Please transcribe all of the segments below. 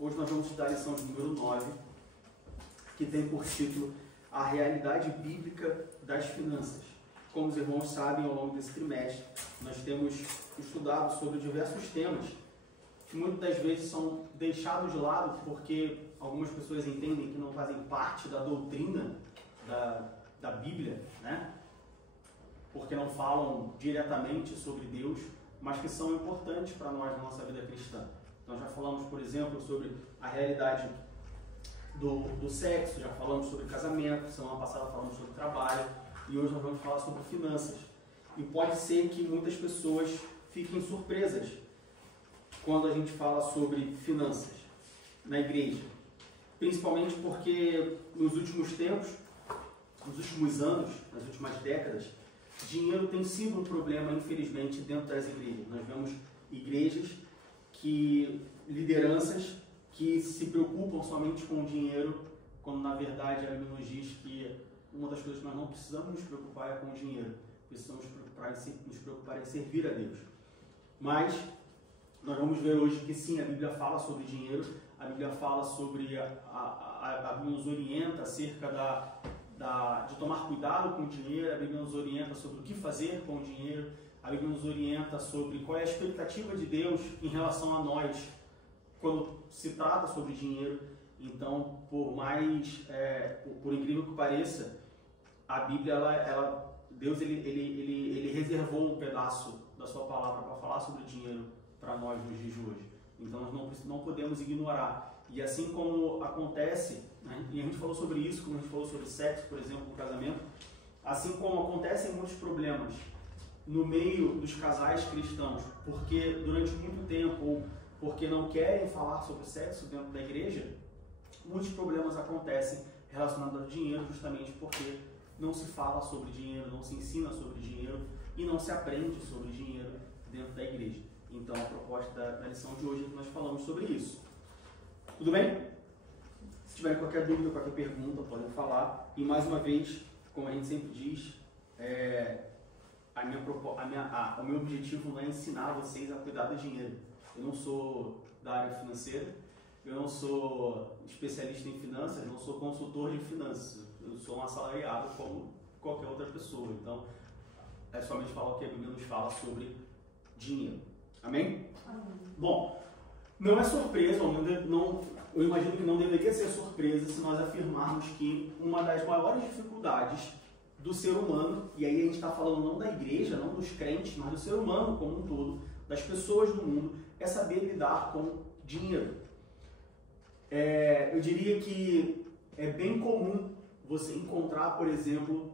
Hoje nós vamos estudar a lição de número 9, que tem por título A Realidade Bíblica das Finanças. Como os irmãos sabem, ao longo desse trimestre, nós temos estudado sobre diversos temas que muitas das vezes são deixados de lado porque algumas pessoas entendem que não fazem parte da doutrina da Bíblia, né? Porque não falam diretamente sobre Deus, mas que são importantes para nós na nossa vida cristã. Então já falamos, por exemplo, sobre a realidade do sexo, já falamos sobre casamento, semana passada falamos sobre trabalho, e hoje nós vamos falar sobre finanças. E pode ser que muitas pessoas fiquem surpresas quando a gente fala sobre finanças na igreja. Principalmente porque nos últimos tempos, nos últimos anos, nas últimas décadas, dinheiro tem sido um problema, infelizmente, dentro das igrejas. Nós vemos igrejas lideranças que se preocupam somente com o dinheiro, quando na verdade a Bíblia nos diz que uma das coisas que nós não precisamos nos preocupar é com o dinheiro, precisamos nos preocupar em servir a Deus. Mas nós vamos ver hoje que sim, a Bíblia fala sobre dinheiro, a Bíblia fala sobre, a Bíblia nos orienta acerca de tomar cuidado com o dinheiro, a Bíblia nos orienta sobre o que fazer com o dinheiro, a Bíblia nos orienta sobre qual é a expectativa de Deus em relação a nós quando se trata sobre dinheiro. Então, por incrível que pareça, a Bíblia, Deus ele reservou um pedaço da sua palavra para falar sobre dinheiro para nós nos dias de hoje. Então, nós não podemos ignorar. E assim como acontece, né, e a gente falou sobre isso, como a gente falou sobre sexo, por exemplo, no casamento, assim como acontecem muitos problemas no meio dos casais cristãos, porque durante muito tempo, ou porque não querem falar sobre sexo dentro da igreja, muitos problemas acontecem relacionados ao dinheiro, justamente porque não se fala sobre dinheiro, não se ensina sobre dinheiro e não se aprende sobre dinheiro dentro da igreja. Então, a proposta da lição de hoje é que nós falamos sobre isso. Tudo bem? Se tiverem qualquer dúvida, qualquer pergunta, podem falar. E mais uma vez, como a gente sempre diz, o meu objetivo não é ensinar vocês a cuidar do dinheiro. Eu não sou da área financeira, eu não sou especialista em finanças, eu não sou consultor de finanças, eu sou um assalariado como qualquer outra pessoa. Então, é somente falar o que a Bíblia nos fala sobre dinheiro. Amém? Amém. Bom, não é surpresa, eu imagino que não deveria ser surpresa se nós afirmarmos que uma das maiores dificuldades do ser humano, e aí a gente está falando não da igreja, não dos crentes, mas do ser humano como um todo, das pessoas do mundo, é saber lidar com dinheiro. Eu diria que é bem comum você encontrar, por exemplo,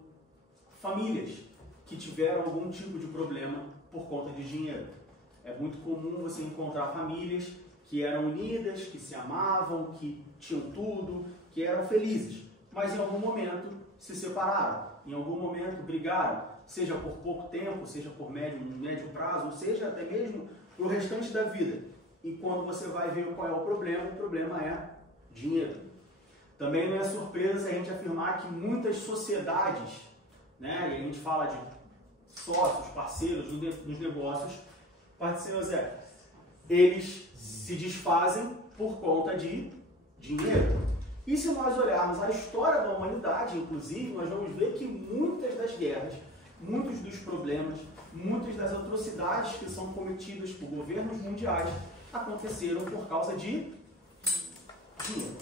famílias que tiveram algum tipo de problema por conta de dinheiro. É muito comum você encontrar famílias que eram unidas, que se amavam, que tinham tudo, que eram felizes, mas em algum momento se separaram, em algum momento brigaram, seja por pouco tempo, seja por médio prazo, ou seja até mesmo para o restante da vida. E quando você vai ver qual é o problema é dinheiro. Também não é surpresa se a gente afirmar que muitas sociedades, né, e a gente fala de sócios, parceiros dos negócios, parceiros eles se desfazem por conta de dinheiro. E se nós olharmos a história da humanidade, inclusive, nós vamos ver que muitas das guerras, muitos dos problemas, muitas das atrocidades que são cometidas por governos mundiais aconteceram por causa de dinheiro.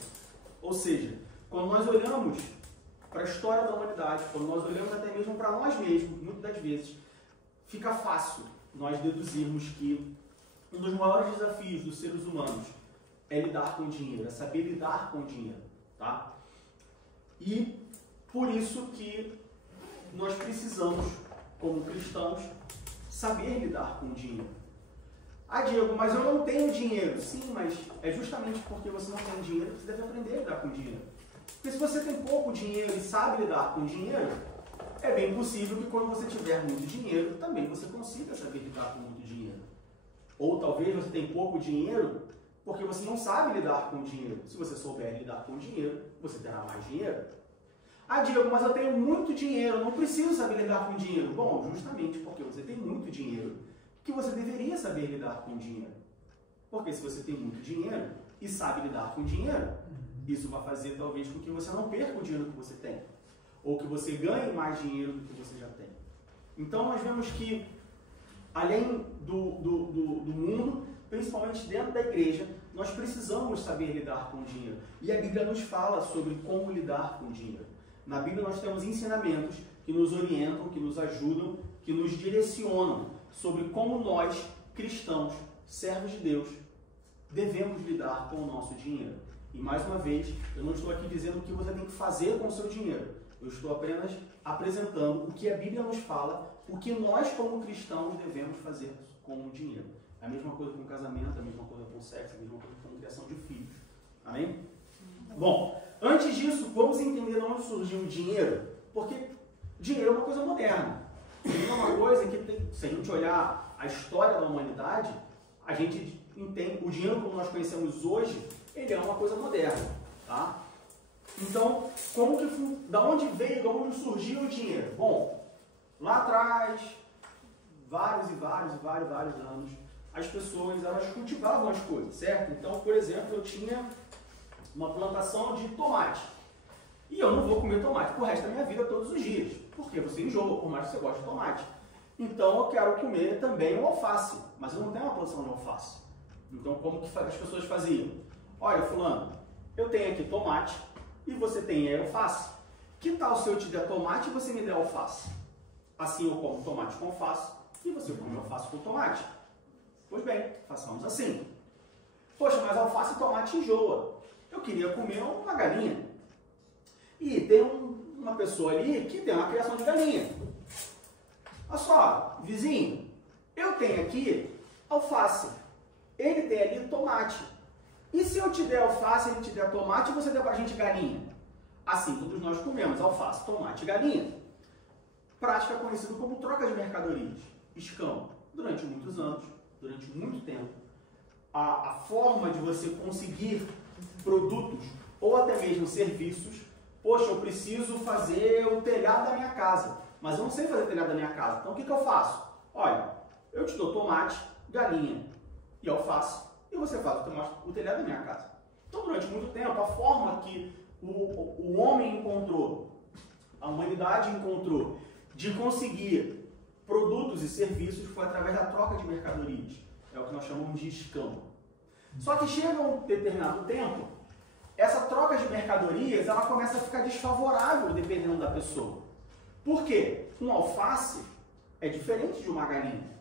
Ou seja, quando nós olhamos para a história da humanidade, quando nós olhamos até mesmo para nós mesmos, muitas das vezes, fica fácil nós deduzirmos que um dos maiores desafios dos seres humanos é lidar com o dinheiro, é saber lidar com o dinheiro, tá? E por isso que nós precisamos, como cristãos, saber lidar com o dinheiro. Ah, Diego, mas eu não tenho dinheiro. Sim, mas é justamente porque você não tem dinheiro que você deve aprender a lidar com o dinheiro. Porque se você tem pouco dinheiro e sabe lidar com o dinheiro, é bem possível que quando você tiver muito dinheiro, também você consiga saber lidar com muito dinheiro. Ou talvez você tenha pouco dinheiro porque você não sabe lidar com o dinheiro. Se você souber lidar com o dinheiro, você terá mais dinheiro. Ah, Diego, mas eu tenho muito dinheiro, eu não preciso saber lidar com o dinheiro. Bom, justamente porque você tem muito dinheiro, que você deveria saber lidar com o dinheiro. Porque se você tem muito dinheiro, e sabe lidar com dinheiro. Isso vai fazer talvez com que você não perca o dinheiro que você tem, ou que você ganhe mais dinheiro do que você já tem. Então nós vemos que, além do mundo, principalmente dentro da igreja, nós precisamos saber lidar com o dinheiro. E a Bíblia nos fala sobre como lidar com o dinheiro. Na Bíblia nós temos ensinamentos que nos orientam, que nos ajudam, que nos direcionam sobre como nós, cristãos, servos de Deus, devemos lidar com o nosso dinheiro. E mais uma vez, eu não estou aqui dizendo o que você tem que fazer com o seu dinheiro. Eu estou apenas apresentando o que a Bíblia nos fala, o que nós como cristãos devemos fazer com o dinheiro. A mesma coisa com casamento, a mesma coisa com sexo, a mesma coisa com criação de filhos. Amém? Bom, antes disso, vamos entender de onde surgiu o dinheiro, porque dinheiro é uma coisa moderna. Dinheiro é uma coisa que, se a gente olhar a história da humanidade, a gente entende, o dinheiro como nós conhecemos hoje, ele é uma coisa moderna, tá? Então, da onde veio, de onde surgiu o dinheiro? Bom, lá atrás, vários anos, as pessoas, elas cultivavam as coisas, certo? Então, por exemplo, eu tinha uma plantação de tomate. E eu não vou comer tomate pro resto da minha vida todos os dias. Porque você enjoa, por mais que você goste de tomate. Então, eu quero comer também o alface. Mas eu não tenho uma plantação de alface. Então, como que as pessoas faziam? Olha, fulano, eu tenho aqui tomate e você tem aí alface. Que tal se eu te der tomate e você me der alface? Assim eu como tomate com alface e você come alface com tomate. Pois bem, façamos assim. Poxa, mas alface e tomate enjoa. Eu queria comer uma galinha. E tem uma pessoa ali que tem uma criação de galinha. Olha só, vizinho, eu tenho aqui alface. Ele tem ali tomate. E se eu te der alface, ele te der tomate e você der pra gente galinha? Assim, todos nós comemos alface, tomate e galinha. Prática conhecida como troca de mercadorias. Escambo. Durante muitos anos, durante muito tempo, a forma de você conseguir produtos ou até mesmo serviços. Poxa, eu preciso fazer o telhado da minha casa, mas eu não sei fazer o telhado da minha casa. Então o que eu faço? Olha, eu te dou tomate, galinha e alface e você faz o telhado da minha casa. Então durante muito tempo, a forma que o homem encontrou, a humanidade encontrou de conseguir produtos e serviços foi através da troca de mercadorias. É o que nós chamamos de escambo. Só que chega um determinado tempo, essa troca de mercadorias ela começa a ficar desfavorável dependendo da pessoa. Por quê? Um alface é diferente de uma galinha.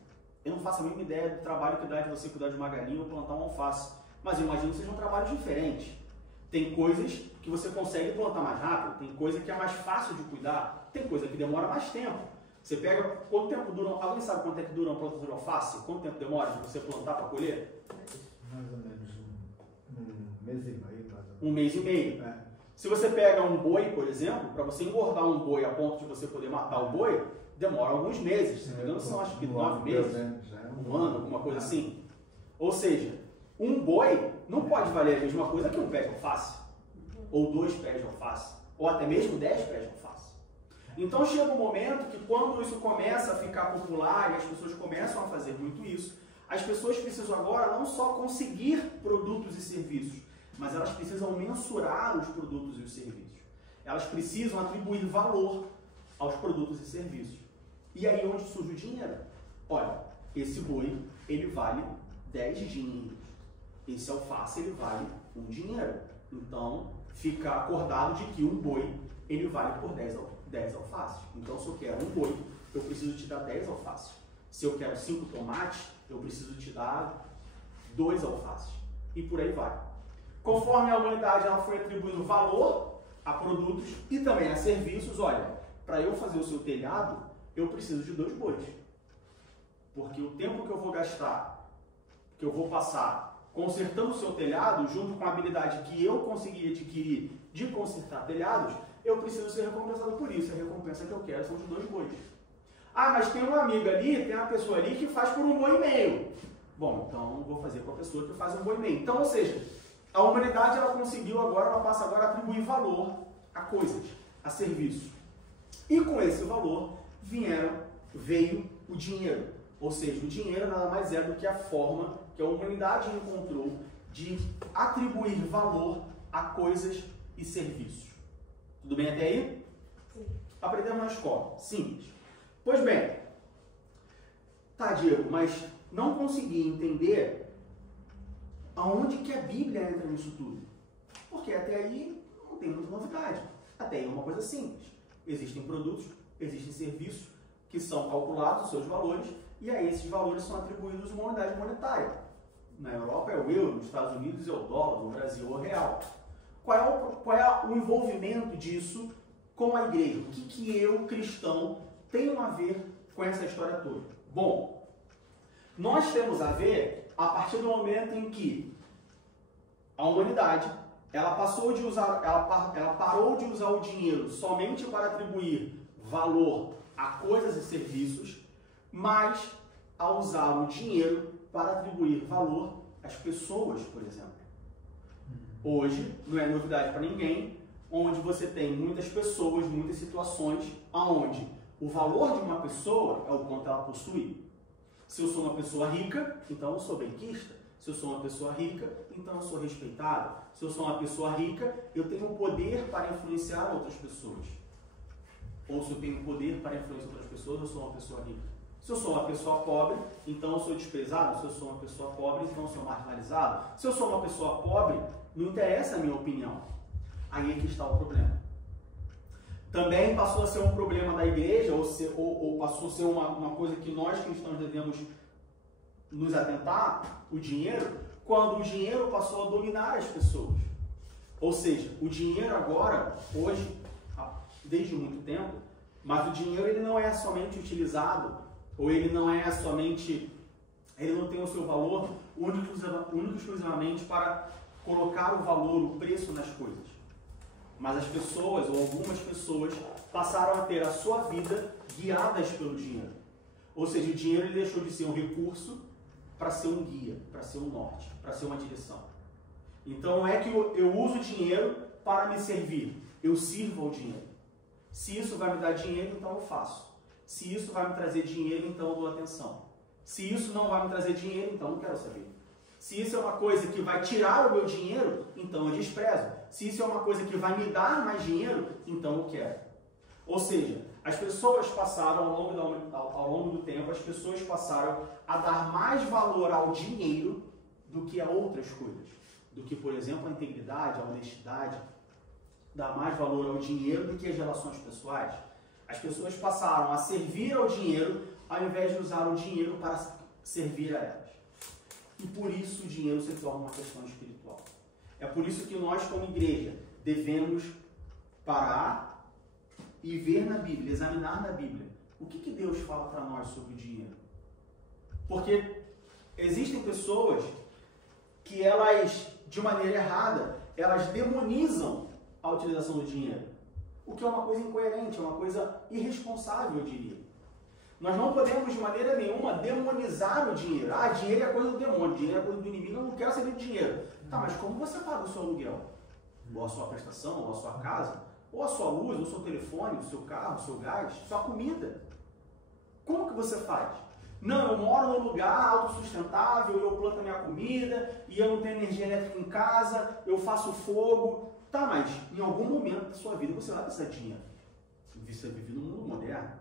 Eu não faço a mínima ideia do trabalho que dá de você cuidar de uma galinha ou plantar um alface. Mas eu imagino que sejam trabalhos diferentes. Tem coisas que você consegue plantar mais rápido, tem coisa que é mais fácil de cuidar, tem coisa que demora mais tempo. Você pega, quanto tempo dura, alguém sabe quanto é que dura uma plantação de alface? Quanto tempo demora de você plantar para colher? Mais ou menos um mês e meio, mais ou menos. Um mês e meio. É. Se você pega um boi, por exemplo, para você engordar um boi a ponto de você poder matar o boi, demora alguns meses. Se não me engano, são acho que 9 meses, um ano, alguma coisa assim. Ou seja, um boi não pode valer a mesma coisa que um pé de alface, ou 2 pés de alface, ou até mesmo 10 pés de alface. Então chega um momento que quando isso começa a ficar popular e as pessoas começam a fazer muito isso, as pessoas precisam agora não só conseguir produtos e serviços, mas elas precisam mensurar os produtos e os serviços. Elas precisam atribuir valor aos produtos e serviços. E aí onde surge o dinheiro? Olha, esse boi, ele vale 10 dinheiros. Esse alface, ele vale 1 dinheiro. Então, fica acordado de que um boi, ele vale por 10 alfaces. Então, se eu quero um boi, eu preciso te dar 10 alfaces. Se eu quero 5 tomates, eu preciso te dar 2 alfaces. E por aí vai. Conforme a humanidade ela foi atribuindo valor a produtos e também a serviços, olha, para eu fazer o seu telhado, eu preciso de 2 bois. Porque o tempo que eu vou gastar, que eu vou passar consertando o seu telhado, junto com a habilidade que eu consegui adquirir de consertar telhados, eu preciso ser recompensado por isso. A recompensa que eu quero são de 2 bois. Ah, mas tem um amigo ali, tem uma pessoa ali que faz por 1,5 boi. Bom, então vou fazer com a pessoa que faz 1,5 boi. Então, ou seja, a humanidade ela conseguiu agora, ela passa agora a atribuir valor a coisas, a serviços. E com esse valor veio o dinheiro. Ou seja, o dinheiro nada mais é do que a forma que a humanidade encontrou de atribuir valor a coisas e serviços. Tudo bem até aí? Sim. Aprendemos na escola. Simples. Pois bem, tá, Diego, mas não consegui entender aonde que a Bíblia entra nisso tudo. Porque até aí não tem muita novidade. Até aí é uma coisa simples. Existem produtos, existem serviços que são calculados, os seus valores, e a esses valores são atribuídos uma unidade monetária. Na Europa é o euro, nos Estados Unidos é o dólar, no Brasil é o real. Qual é o envolvimento disso com a igreja? O que eu, cristão, tenho a ver com essa história toda? Bom, nós temos a ver a partir do momento em que a humanidade ela parou de usar o dinheiro somente para atribuir valor a coisas e serviços, mas a usar o dinheiro para atribuir valor às pessoas, por exemplo. Hoje, não é novidade para ninguém, onde você tem muitas pessoas, muitas situações, onde o valor de uma pessoa é o quanto ela possui. Se eu sou uma pessoa rica, então eu sou benquista. Se eu sou uma pessoa rica, então eu sou respeitado. Se eu sou uma pessoa rica, eu tenho poder para influenciar outras pessoas. Ou se eu tenho poder para influenciar outras pessoas, eu sou uma pessoa rica. Se eu sou uma pessoa pobre, então eu sou desprezado. Se eu sou uma pessoa pobre, então eu sou marginalizado. Se eu sou uma pessoa pobre, não interessa a minha opinião. Aí é que está o problema. Também passou a ser um problema da igreja, ou passou a ser uma coisa que nós cristãos devemos nos atentar, o dinheiro, quando o dinheiro passou a dominar as pessoas. Ou seja, o dinheiro agora, hoje, desde muito tempo, mas o dinheiro ele não é somente utilizado, ou ele não é somente, ele não tem o seu valor único e exclusivamente para colocar o valor, o preço nas coisas. Mas as pessoas, ou algumas pessoas, passaram a ter a sua vida guiadas pelo dinheiro. Ou seja, o dinheiro ele deixou de ser um recurso para ser um guia, para ser um norte, para ser uma direção. Então não é que eu uso o dinheiro para me servir, eu sirvo ao dinheiro. Se isso vai me dar dinheiro, então eu faço. Se isso vai me trazer dinheiro, então eu dou atenção. Se isso não vai me trazer dinheiro, então eu não quero saber. Se isso é uma coisa que vai tirar o meu dinheiro, então eu desprezo. Se isso é uma coisa que vai me dar mais dinheiro, então eu quero. Ou seja, as pessoas passaram, ao longo do tempo, as pessoas passaram a dar mais valor ao dinheiro do que a outras coisas. Do que, por exemplo, a integridade, a honestidade. Dar mais valor ao dinheiro do que às relações pessoais. As pessoas passaram a servir ao dinheiro ao invés de usar o dinheiro para servir a elas. E por isso o dinheiro se torna uma questão espiritual. É por isso que nós, como igreja, devemos parar e ver na Bíblia, examinar na Bíblia, o que Deus fala para nós sobre o dinheiro. Porque existem pessoas que elas, de maneira errada, elas demonizam a utilização do dinheiro. O que é uma coisa incoerente, é uma coisa irresponsável, eu diria. Nós não podemos, de maneira nenhuma, demonizar o dinheiro. Ah, dinheiro é coisa do demônio, dinheiro é coisa do inimigo, eu não quero saber de dinheiro. Tá, mas como você paga o seu aluguel? Ou a sua prestação, ou a sua casa, ou a sua luz, ou o seu telefone, o seu carro, o seu gás, sua comida? Como que você faz? Não, eu moro num lugar autossustentável, eu planto a minha comida, e eu não tenho energia elétrica em casa, eu faço fogo. Tá, mas em algum momento da sua vida você vai precisar de dinheiro. Você vive num mundo moderno.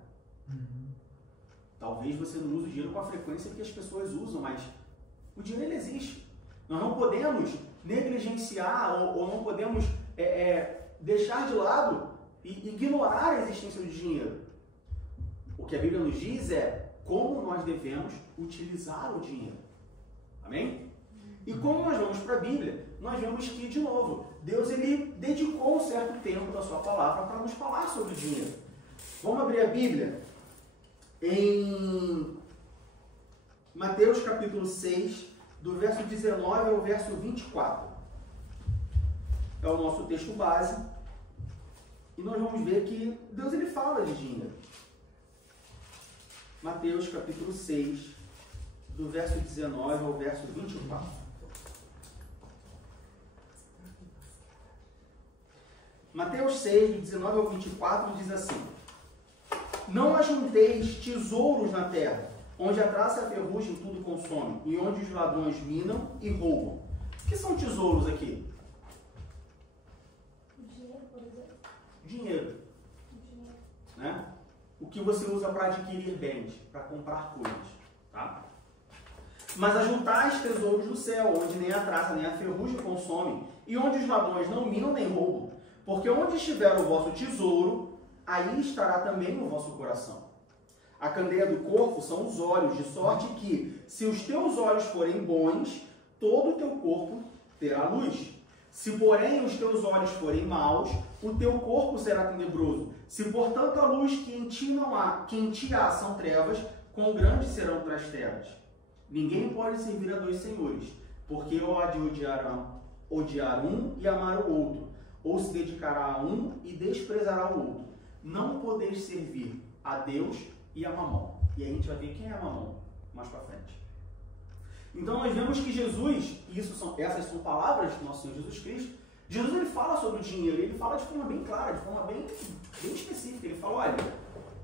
Talvez você não use o dinheiro com a frequência que as pessoas usam, mas o dinheiro ele existe. Nós não podemos negligenciar ou não podemos deixar de lado e ignorar a existência do dinheiro. O que a Bíblia nos diz é como nós devemos utilizar o dinheiro. Amém? E como nós vamos para a Bíblia, nós vemos que, de novo, Deus ele dedicou um certo tempo da sua palavra para nos falar sobre o dinheiro. Vamos abrir a Bíblia em Mateus capítulo 6, do verso 19 ao verso 24. É o nosso texto base. E nós vamos ver que Deus ele fala de dinheiro. Mateus capítulo 6, do verso 19 ao verso 24. Mateus 6, do 19 ao 24, diz assim: Não ajunteis tesouros na terra, onde a traça e a ferrugem tudo consome, e onde os ladrões minam e roubam. que são tesouros aqui? Dinheiro, por exemplo. Dinheiro. Dinheiro. Né? O que você usa para adquirir bens, para comprar coisas. Tá? Mas ajuntais tesouros no céu, onde nem a traça nem a ferrugem consomem, e onde os ladrões não minam nem roubam. Porque onde estiver o vosso tesouro, aí estará também o vosso coração. A candeia do corpo são os olhos, de sorte que, se os teus olhos forem bons, todo o teu corpo terá luz. Se, porém, os teus olhos forem maus, o teu corpo será tenebroso. Se, portanto, a luz que em ti há são trevas, quão grandes serão as trevas? Ninguém pode servir a dois senhores, porque ou há de odiar um e amar o outro, ou se dedicará a um e desprezará o outro. Não podeis servir a Deus e a Mamon. E aí a gente vai ver quem é a Mamon mais para frente. Então nós vemos que Jesus, e essas são palavras do nosso Senhor Jesus Cristo, Jesus ele fala sobre o dinheiro, ele fala de forma bem clara, de forma bem específica. Ele fala, olha,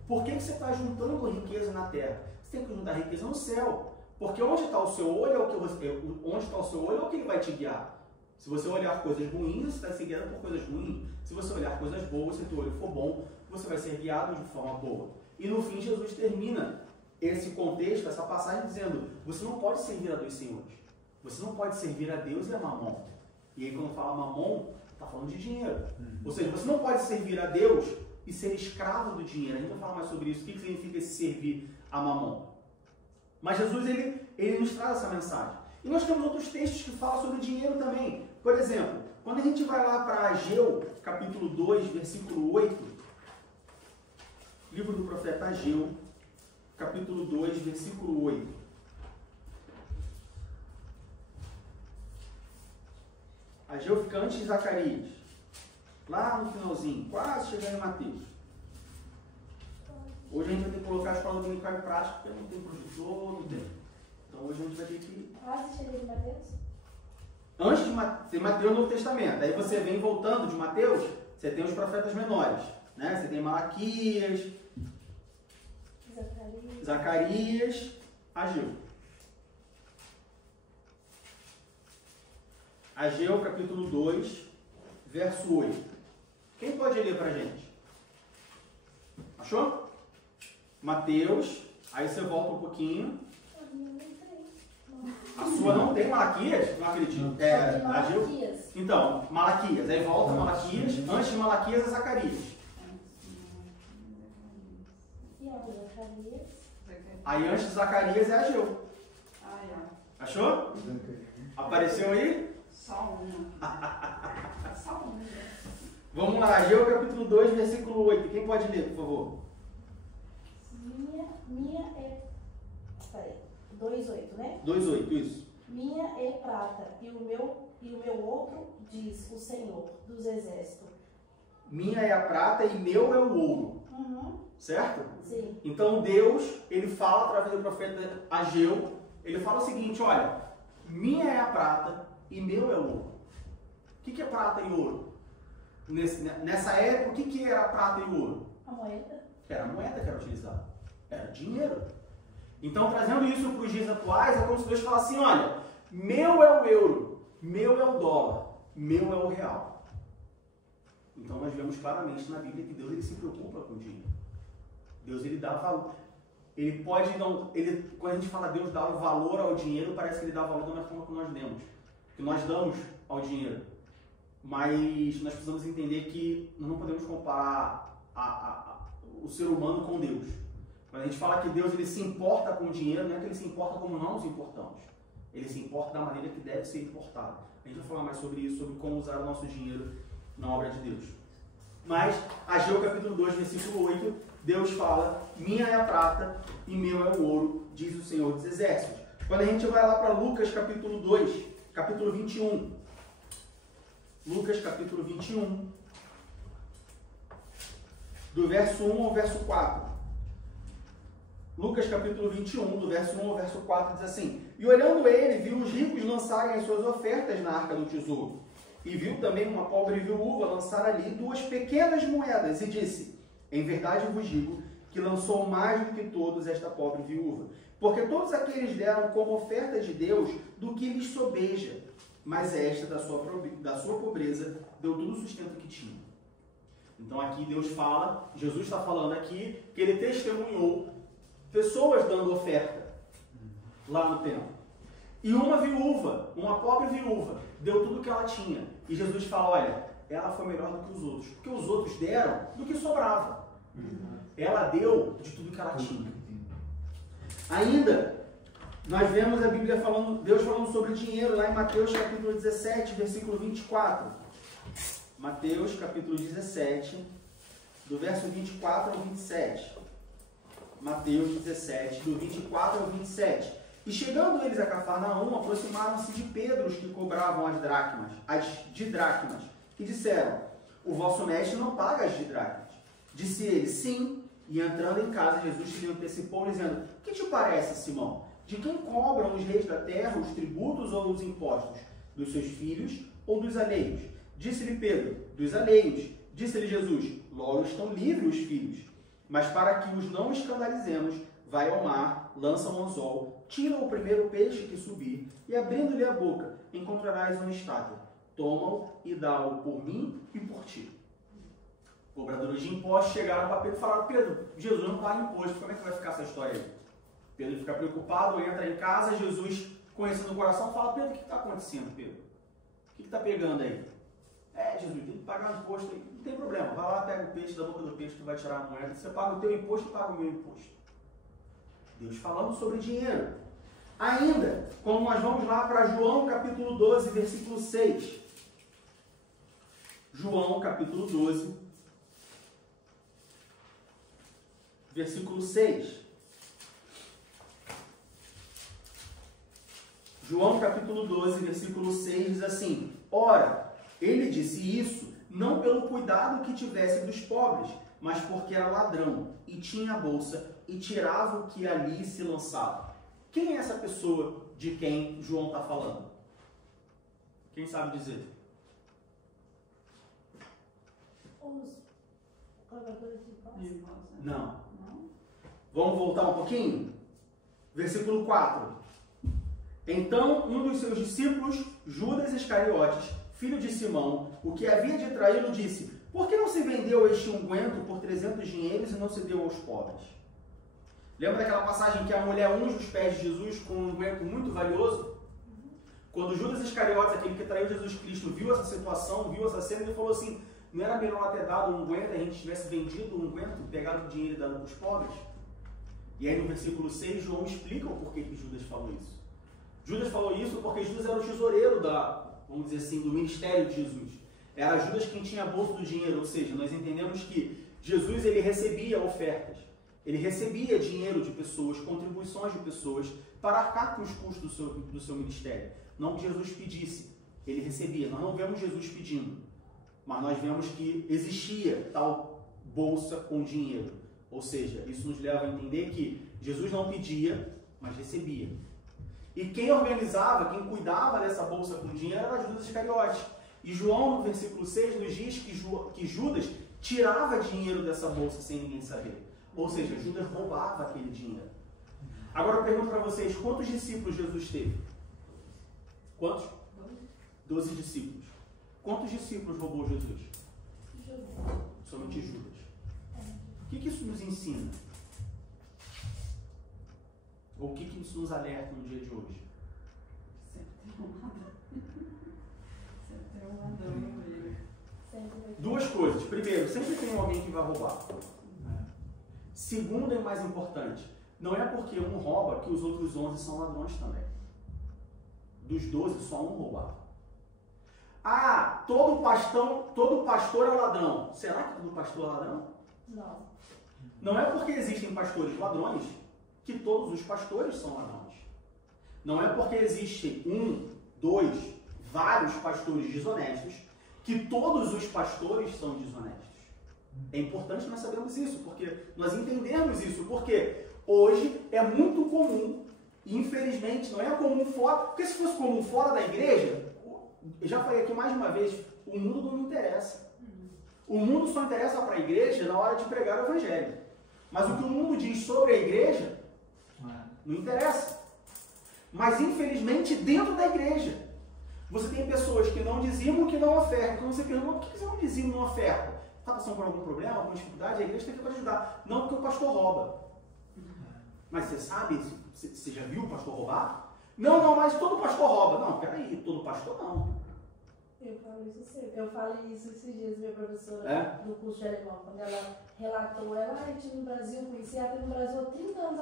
por que você está juntando riqueza na terra? Você tem que juntar riqueza no céu. Porque onde está o seu olho é o que ele vai te guiar. Se você olhar coisas ruins, você vai ser guiado por coisas ruins. Se você olhar coisas boas, se o teu olho for bom, você vai ser guiado de forma boa. E no fim, Jesus termina esse contexto, essa passagem, dizendo, você não pode servir a dois senhores. Você não pode servir a Deus e a Mamon. E aí, quando fala Mamon, está falando de dinheiro. Ou seja, você não pode servir a Deus e ser escravo do dinheiro. A gente vai falar mais sobre isso. O que significa esse servir a Mamon? Mas Jesus, ele nos traz essa mensagem. E nós temos outros textos que falam sobre dinheiro também. Por exemplo, quando a gente vai lá para Ageu, capítulo 2, versículo 8, livro do profeta Ageu, capítulo 2, versículo 8. Ageu fica antes de Zacarias, lá no finalzinho, quase chegando em Mateus. Hoje a gente vai ter que colocar a escola dominical em prática, porque não tem projetor, não tem. Então hoje a gente vai ter que... Quase cheguei de Mateus? Antes de tem Mateus no Novo Testamento. Aí você vem voltando de Mateus, você tem os profetas menores. Né? Você tem Malaquias, Zacarias, Ageu. Ageu, capítulo 2, verso 8. Quem pode ler pra gente? Achou? Mateus, aí você volta um pouquinho. A sua não tem Malaquias? Não acredito. É, Ageu? Então, Malaquias. Aí volta Malaquias. Antes de Malaquias é Zacarias. Aí antes de Zacarias é Ageu. Achou? Apareceu aí? Só uma. Só uma. Vamos lá, Ageu capítulo 2, versículo 8. Quem pode ler, por favor? Minha é... Peraí. 2,8, né? 2,8, isso. Minha é prata, e o meu outro, diz o Senhor dos Exércitos. Minha é a prata e meu é o ouro. Uhum. Certo? Sim. Então Deus, ele fala através do profeta Ageu, ele fala o seguinte, olha, minha é a prata e meu é o ouro. O que é prata e ouro? Nessa época, o que era a prata e o ouro? A moeda. Era a moeda que era utilizada. Era dinheiro. Então, trazendo isso para os dias atuais, é como se Deus falasse assim, olha, meu é o euro, meu é o dólar, meu é o real. Então, nós vemos claramente na Bíblia que Deus ele se preocupa com o dinheiro. Deus ele dá valor. Ele pode não... quando a gente fala Deus dá um valor ao dinheiro, parece que ele dá valor da forma que nós demos. Que nós damos ao dinheiro. Mas nós precisamos entender que nós não podemos comparar o ser humano com Deus. Quando a gente fala que Deus ele se importa com o dinheiro, não é que ele se importa como nós nos importamos. Ele se importa da maneira que deve ser importado. A gente vai falar mais sobre isso, sobre como usar o nosso dinheiro na obra de Deus. Mas, Ageu capítulo 2, versículo 8, Deus fala, minha é a prata e meu é o ouro, diz o Senhor dos Exércitos. Quando a gente vai lá para Lucas capítulo 2, capítulo 21. Lucas capítulo 21, do verso 1 ao verso 4. Lucas capítulo 21, do verso 1 ao verso 4, diz assim, e olhando ele, viu os ricos lançarem as suas ofertas na arca do tesouro. E viu também uma pobre viúva lançar ali 2 pequenas moedas, e disse, em verdade vos digo, que lançou mais do que todos esta pobre viúva. Porque todos aqueles deram como oferta de Deus do que lhes sobeja. mas esta, da sua pobreza, deu todo o sustento que tinha. Então aqui Deus fala, Jesus está falando aqui, que ele testemunhou pessoas dando oferta lá no templo. E uma viúva, uma pobre viúva, deu tudo o que ela tinha. E Jesus fala, olha, ela foi melhor do que os outros, porque os outros deram do que sobrava. Ela deu de tudo que ela tinha. Ainda, nós vemos a Bíblia falando, Deus falando sobre dinheiro lá em Mateus capítulo 17, versículo 24. Mateus capítulo 17, do verso 24 ao 27. Mateus 17, do 24 ao 27. E chegando eles a Cafarnaum, aproximaram-se de Pedro os que cobravam as dracmas, e disseram, o vosso mestre não paga as dracmas. Disse ele, sim. E entrando em casa, Jesus lhe antecipou, dizendo, o que te parece, Simão? De quem cobram os reis da terra os tributos ou os impostos? Dos seus filhos ou dos alheios? Disse-lhe Pedro, dos alheios. Disse-lhe Jesus, logo estão livres os filhos. Mas para que os não escandalizemos, vai ao mar, lança um anzol, tira o primeiro peixe que subir, e abrindo-lhe a boca, encontrarás uma estátua. Toma-o e dá-o por mim e por ti. Cobradores de impostos chegaram para Pedro e falaram, Pedro, Jesus não paga imposto, como é que vai ficar essa história aí? Pedro fica preocupado, entra em casa, Jesus, conhecendo o coração, fala, Pedro, o que está acontecendo, Pedro? O que está pegando aí? Jesus, tem que pagar o imposto aí. Não tem problema, vai lá, pega o peixe da boca do peixe, tu vai tirar a moeda, você paga o teu imposto e paga o meu imposto. Deus falando sobre dinheiro. Ainda, quando nós vamos lá para João capítulo 12, versículo 6. João capítulo 12, versículo 6. João capítulo 12, versículo 6 diz assim, ora, ele disse isso não pelo cuidado que tivesse dos pobres, mas porque era ladrão e tinha a bolsa e tirava o que ali se lançava. Quem é essa pessoa de quem João está falando? Quem sabe dizer? Os cobradores de impostos? Não. Vamos voltar um pouquinho? Versículo 4. Então, um dos seus discípulos, Judas Iscariotes, filho de Simão, o que havia de traí-lo, disse, por que não se vendeu este unguento por 300 dinheiros e não se deu aos pobres? Lembra daquela passagem que a mulher unge os pés de Jesus com um unguento muito valioso? Quando Judas Iscariotes, aquele que traiu Jesus Cristo, viu essa situação, viu essa cena, ele falou assim, não era melhor ter dado um unguento, a gente tivesse vendido um unguento, pegado o dinheiro e dado para os pobres? E aí no versículo 6, João explica o porquê que Judas falou isso. Judas falou isso porque Judas era o tesoureiro vamos dizer assim, do ministério de Jesus. Era Judas quem tinha a bolsa do dinheiro, ou seja, nós entendemos que Jesus ele recebia ofertas, ele recebia dinheiro de pessoas, contribuições de pessoas para arcar com os custos do seu ministério. Não que Jesus pedisse, ele recebia. Nós não vemos Jesus pedindo, mas nós vemos que existia tal bolsa com dinheiro. Ou seja, isso nos leva a entender que Jesus não pedia, mas recebia. E quem organizava, quem cuidava dessa bolsa com dinheiro era Judas Iscariotes. E João, no versículo 6, nos diz que Judas tirava dinheiro dessa bolsa sem ninguém saber. Ou seja, Judas roubava aquele dinheiro. Agora eu pergunto para vocês, quantos discípulos Jesus teve? Quantos? 12 discípulos. Quantos discípulos roubou Jesus? Somente Judas. O que isso nos ensina? Ou o que isso nos alerta no dia de hoje? Duas coisas. Primeiro, sempre tem alguém que vai roubar. Segundo e mais importante, não é porque um rouba que os outros 11 são ladrões também. Dos 12, só um roubava. Ah, todo pastor é ladrão. Será que todo pastor é ladrão? Não. Não é porque existem pastores ladrões que todos os pastores são ladrões. Não é porque existem vários pastores desonestos que todos os pastores são desonestos. É importante nós sabermos isso, porque nós entendemos isso, porque hoje é muito comum, e infelizmente não é comum fora, porque se fosse comum fora da igreja, eu já falei aqui mais de uma vez, o mundo não me interessa. O mundo só interessa para a igreja na hora de pregar o evangelho. Mas o que o mundo diz sobre a igreja não interessa. Mas infelizmente dentro da igreja, Você tem pessoas que não dizimam, que não ofertam. Então você pergunta, por que você não dizima e não oferta? Está passando por algum problema, alguma dificuldade? A igreja está aqui para ajudar. Não porque o pastor rouba. Mas você sabe, você já viu o pastor roubar? Não, mas todo pastor rouba. Não, peraí, todo pastor não. Eu falo isso sempre. Eu falei isso esses dias, minha professora do curso de alemão, quando ela relatou, ela tinha no Brasil, conheci ela no Brasil há 30 anos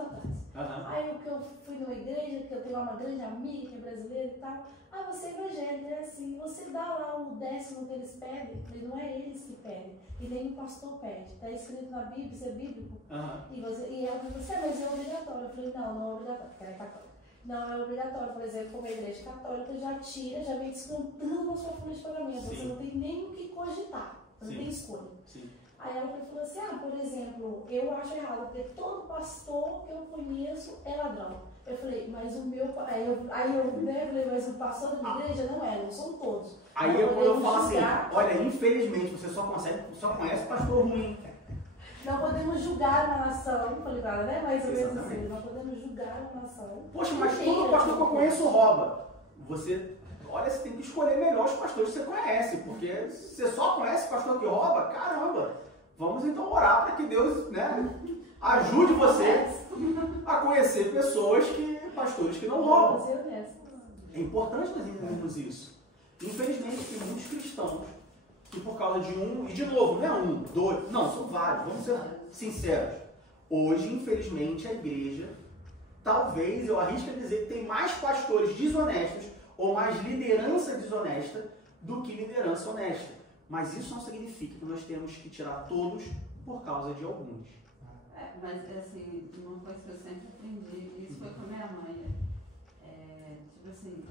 atrás. Aí eu fui numa igreja, que eu tenho uma grande amiga que é brasileira e tal. Você é evangélico, é assim, você dá lá o 10º que eles pedem, mas não é eles que pedem, e nem o pastor pede. Está escrito na Bíblia, isso é bíblico. E ela falou assim, mas é obrigatório. Eu falei, não é obrigatório, porque ela é católica. Não é obrigatório, por exemplo, como a igreja católica já tira, já vem descontando a sua folha de pagamento. Sim. Você não tem nem o que cogitar, você não tem escolha. Sim. Aí ela falou assim, por exemplo, eu acho errado, porque todo pastor que eu conheço é ladrão. Eu falei, mas o meu... Aí eu falei, mas o pastor da minha igreja não são todos. Aí eu falo assim, olha, infelizmente, você só conhece pastor ruim. Não podemos julgar uma nação, falei para ela, né? Mais ou menos assim, não podemos julgar uma nação. Poxa, mas todo pastor que eu conheço rouba. Você tem que escolher melhor os pastores que você conhece, porque se você só conhece pastor que rouba, caramba, vamos então orar para que Deus, ajude você a conhecer pastores que não roubam. É importante nós entendermos isso. Infelizmente, tem muitos cristãos que por causa de e de novo, não é um, dois, não, são vários, vamos ser sinceros. Hoje, infelizmente, a igreja, talvez, eu arrisco a dizer que tem mais pastores desonestos ou mais liderança desonesta do que liderança honesta. Mas isso não significa que nós temos que tirar todos por causa de alguns. Mas assim, uma coisa que eu sempre aprendi, isso foi com a minha mãe, tipo assim,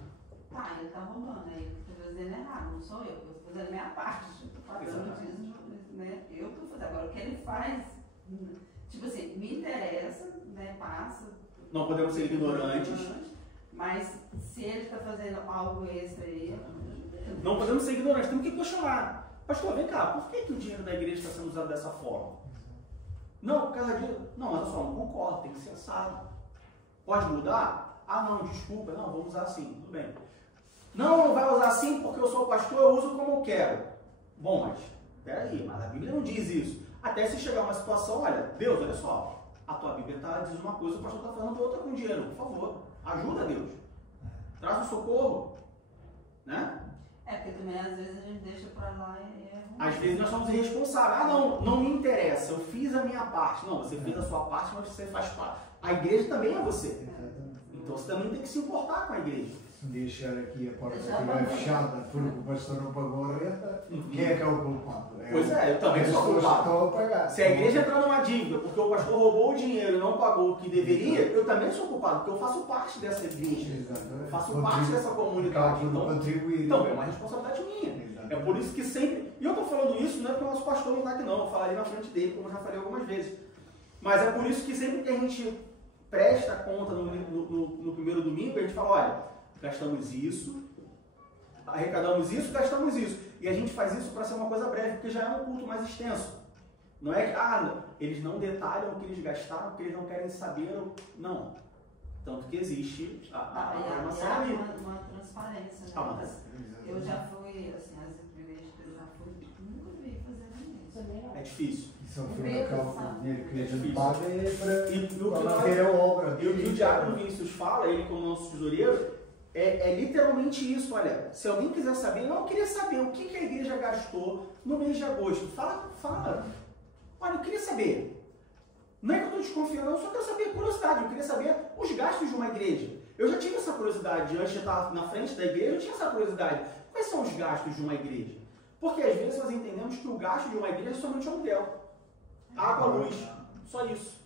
ele tá roubando, aí eu tô fazendo errado, não sou eu estou fazendo a minha parte, estou pagando dízimo, eu estou fazendo. Agora, o que ele faz, tipo assim, me interessa, passa. Não podemos ser ignorantes. Mas se ele está fazendo algo extra aí... Não podemos ser ignorantes, temos que questionar. Pastor, vem cá, por que o dinheiro da igreja está sendo usado dessa forma? Não, por causa disso. Não, mas eu só não concordo, tem que ser assado. Pode mudar? Não, desculpa, não, vamos usar assim, tudo bem. Não vai usar assim porque eu sou pastor, eu uso como eu quero. Bom, mas peraí, mas a Bíblia não diz isso. Até se chegar uma situação, olha, Deus, olha só, a tua Bíblia diz uma coisa, o pastor está falando outra com dinheiro, por favor, ajuda Deus. Traz o socorro, né? Porque também às vezes a gente deixa pra lá e é ruim. Às vezes nós somos irresponsáveis. Não me interessa, eu fiz a minha parte. Não, você fez a sua parte, mas você faz parte. A igreja também é você. Então você também tem que se importar com a igreja. Se deixar aqui a porta estiver fechada porque o pastor não pagou a renta, quem é que é o culpado? Pois eu também sou culpado. Se a igreja entrar numa dívida porque o pastor roubou o dinheiro e não pagou o que deveria, eu também sou culpado, porque eu faço parte dessa igreja. Eu faço parte dessa comunidade. Então é uma responsabilidade minha. É por isso que sempre... E eu estou falando isso não é porque o nosso pastor não está aqui não, eu falaria na frente dele, como eu já falei algumas vezes. Mas é por isso que sempre que a gente presta conta no primeiro domingo, a gente fala, olha, gastamos isso, arrecadamos isso, gastamos isso. E a gente faz isso para ser uma coisa breve, porque já é um culto mais extenso. Não é que, eles não detalham o que eles gastaram, porque eles não querem saber. Não. Tanto que existe uma transparência. Eu já fui, assim, as igrejas que eu já fui, nunca vi fazendo isso. É difícil. Isso é o dinheiro que a gente paga para manter a obra. E o que o Diácono Vinícius fala, ele como nosso tesoureiro, é literalmente isso. Olha, se alguém quiser saber, eu queria saber o que a igreja gastou no mês de agosto. Fala. Olha, eu queria saber. Não é que eu estou desconfiando, eu só quero saber curiosidade. Eu queria saber os gastos de uma igreja. Eu já tive essa curiosidade. Antes de estar na frente da igreja, eu tinha essa curiosidade. Quais são os gastos de uma igreja? Porque às vezes nós entendemos que o gasto de uma igreja é somente aluguel. Água, luz, só isso.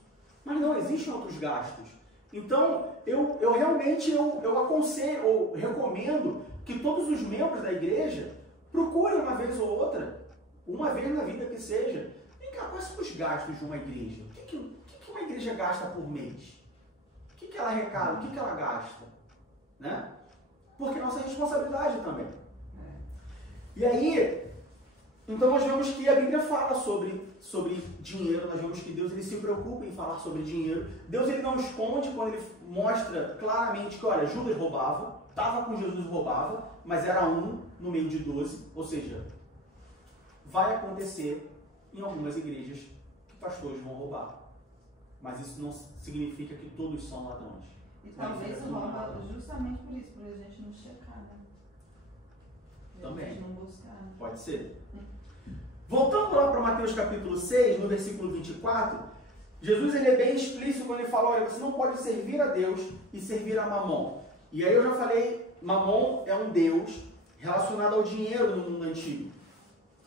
Mas não, existem outros gastos. Então, eu realmente aconselho, ou recomendo que todos os membros da igreja procurem uma vez ou outra, uma vez na vida que seja, vem cá, quais são os gastos de uma igreja? O que uma igreja gasta por mês? O que ela arrecada? O que ela gasta? Né? Porque é nossa responsabilidade também. E aí, Então nós vemos que a Bíblia fala sobre dinheiro, nós vemos que Deus ele se preocupa em falar sobre dinheiro. Deus ele não esconde quando ele mostra claramente que, olha, Judas roubava, estava com Jesus roubava, mas era um no meio de 12, ou seja, vai acontecer em algumas igrejas que pastores vão roubar. Mas isso não significa que todos são ladrões. E talvez rouba justamente por isso, por a gente não checar, né? Também. A gente não buscar. Né? Pode ser. Voltando lá para Mateus capítulo 6, no versículo 24, Jesus ele é bem explícito quando ele fala, olha, você não pode servir a Deus e servir a Mamon. E aí eu já falei, Mamon é um deus relacionado ao dinheiro no mundo antigo.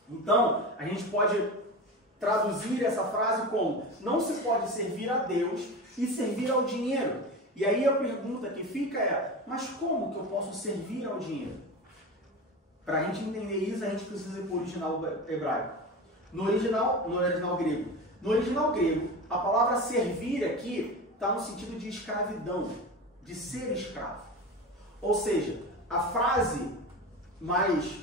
Então, a gente pode traduzir essa frase como, não se pode servir a Deus e servir ao dinheiro. E aí a pergunta que fica é, mas como que eu posso servir ao dinheiro? Para a gente entender isso, a gente precisa ir para o original hebraico. No original grego. No original grego, a palavra servir aqui está no sentido de escravidão, de ser escravo. Ou seja, a frase mais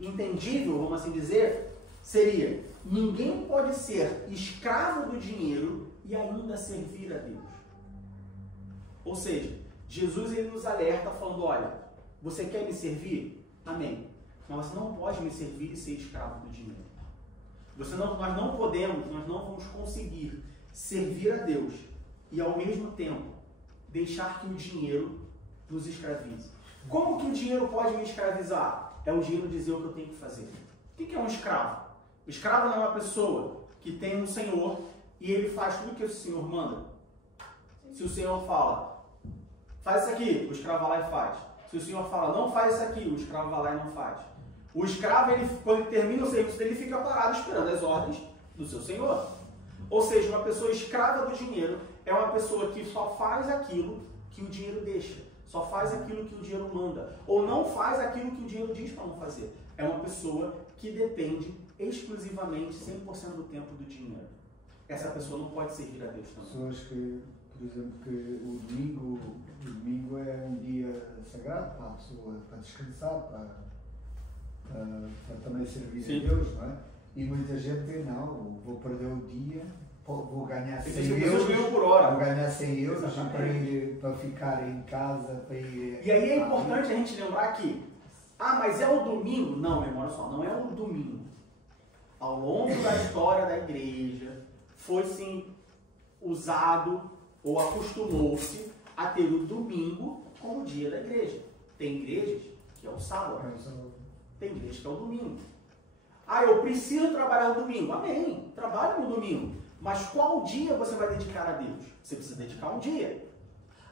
entendível, vamos assim dizer, seria: ninguém pode ser escravo do dinheiro e ainda servir a Deus. Ou seja, Jesus ele nos alerta falando, olha, você quer me servir? Amém. Mas você não pode me servir e ser escravo do dinheiro. Nós não podemos, nós não vamos conseguir servir a Deus e ao mesmo tempo deixar que o dinheiro nos escravize. Como que o dinheiro pode me escravizar? É o dinheiro dizer o que eu tenho que fazer. O que é um escravo? O escravo não é uma pessoa que tem um senhor e ele faz tudo o que o senhor manda. Se o senhor fala, faz isso aqui, o escravo vai lá e faz. Se o senhor fala, não faz isso aqui, o escravo vai lá e não faz. O escravo, quando ele termina o serviço dele, fica parado esperando as ordens do seu senhor. Ou seja, uma pessoa escrava do dinheiro é uma pessoa que só faz aquilo que o dinheiro deixa. Só faz aquilo que o dinheiro manda. Ou não faz aquilo que o dinheiro diz para não fazer. É uma pessoa que depende exclusivamente, 100% do tempo do dinheiro. Essa pessoa não pode servir a Deus também. Pessoas que, por exemplo, que o domingo é um dia sagrado para a pessoa, para descansar, para também servir a Deus, não é? E muita gente não, vou perder o dia, vou ganhar 100 euros por hora. Vou ganhar 100 euros para ficar em casa, para ir... E aí é importante a gente lembrar que, mas é o domingo? Não, meu irmão, olha só, não é o domingo. Ao longo da história da igreja, foi sim usado ou acostumou-se a ter o domingo como dia da igreja. Tem igrejas que é o sábado. Tem igreja que é o domingo. Eu preciso trabalhar no domingo. Amém, trabalhe no domingo. Mas qual dia você vai dedicar a Deus? Você precisa dedicar um dia.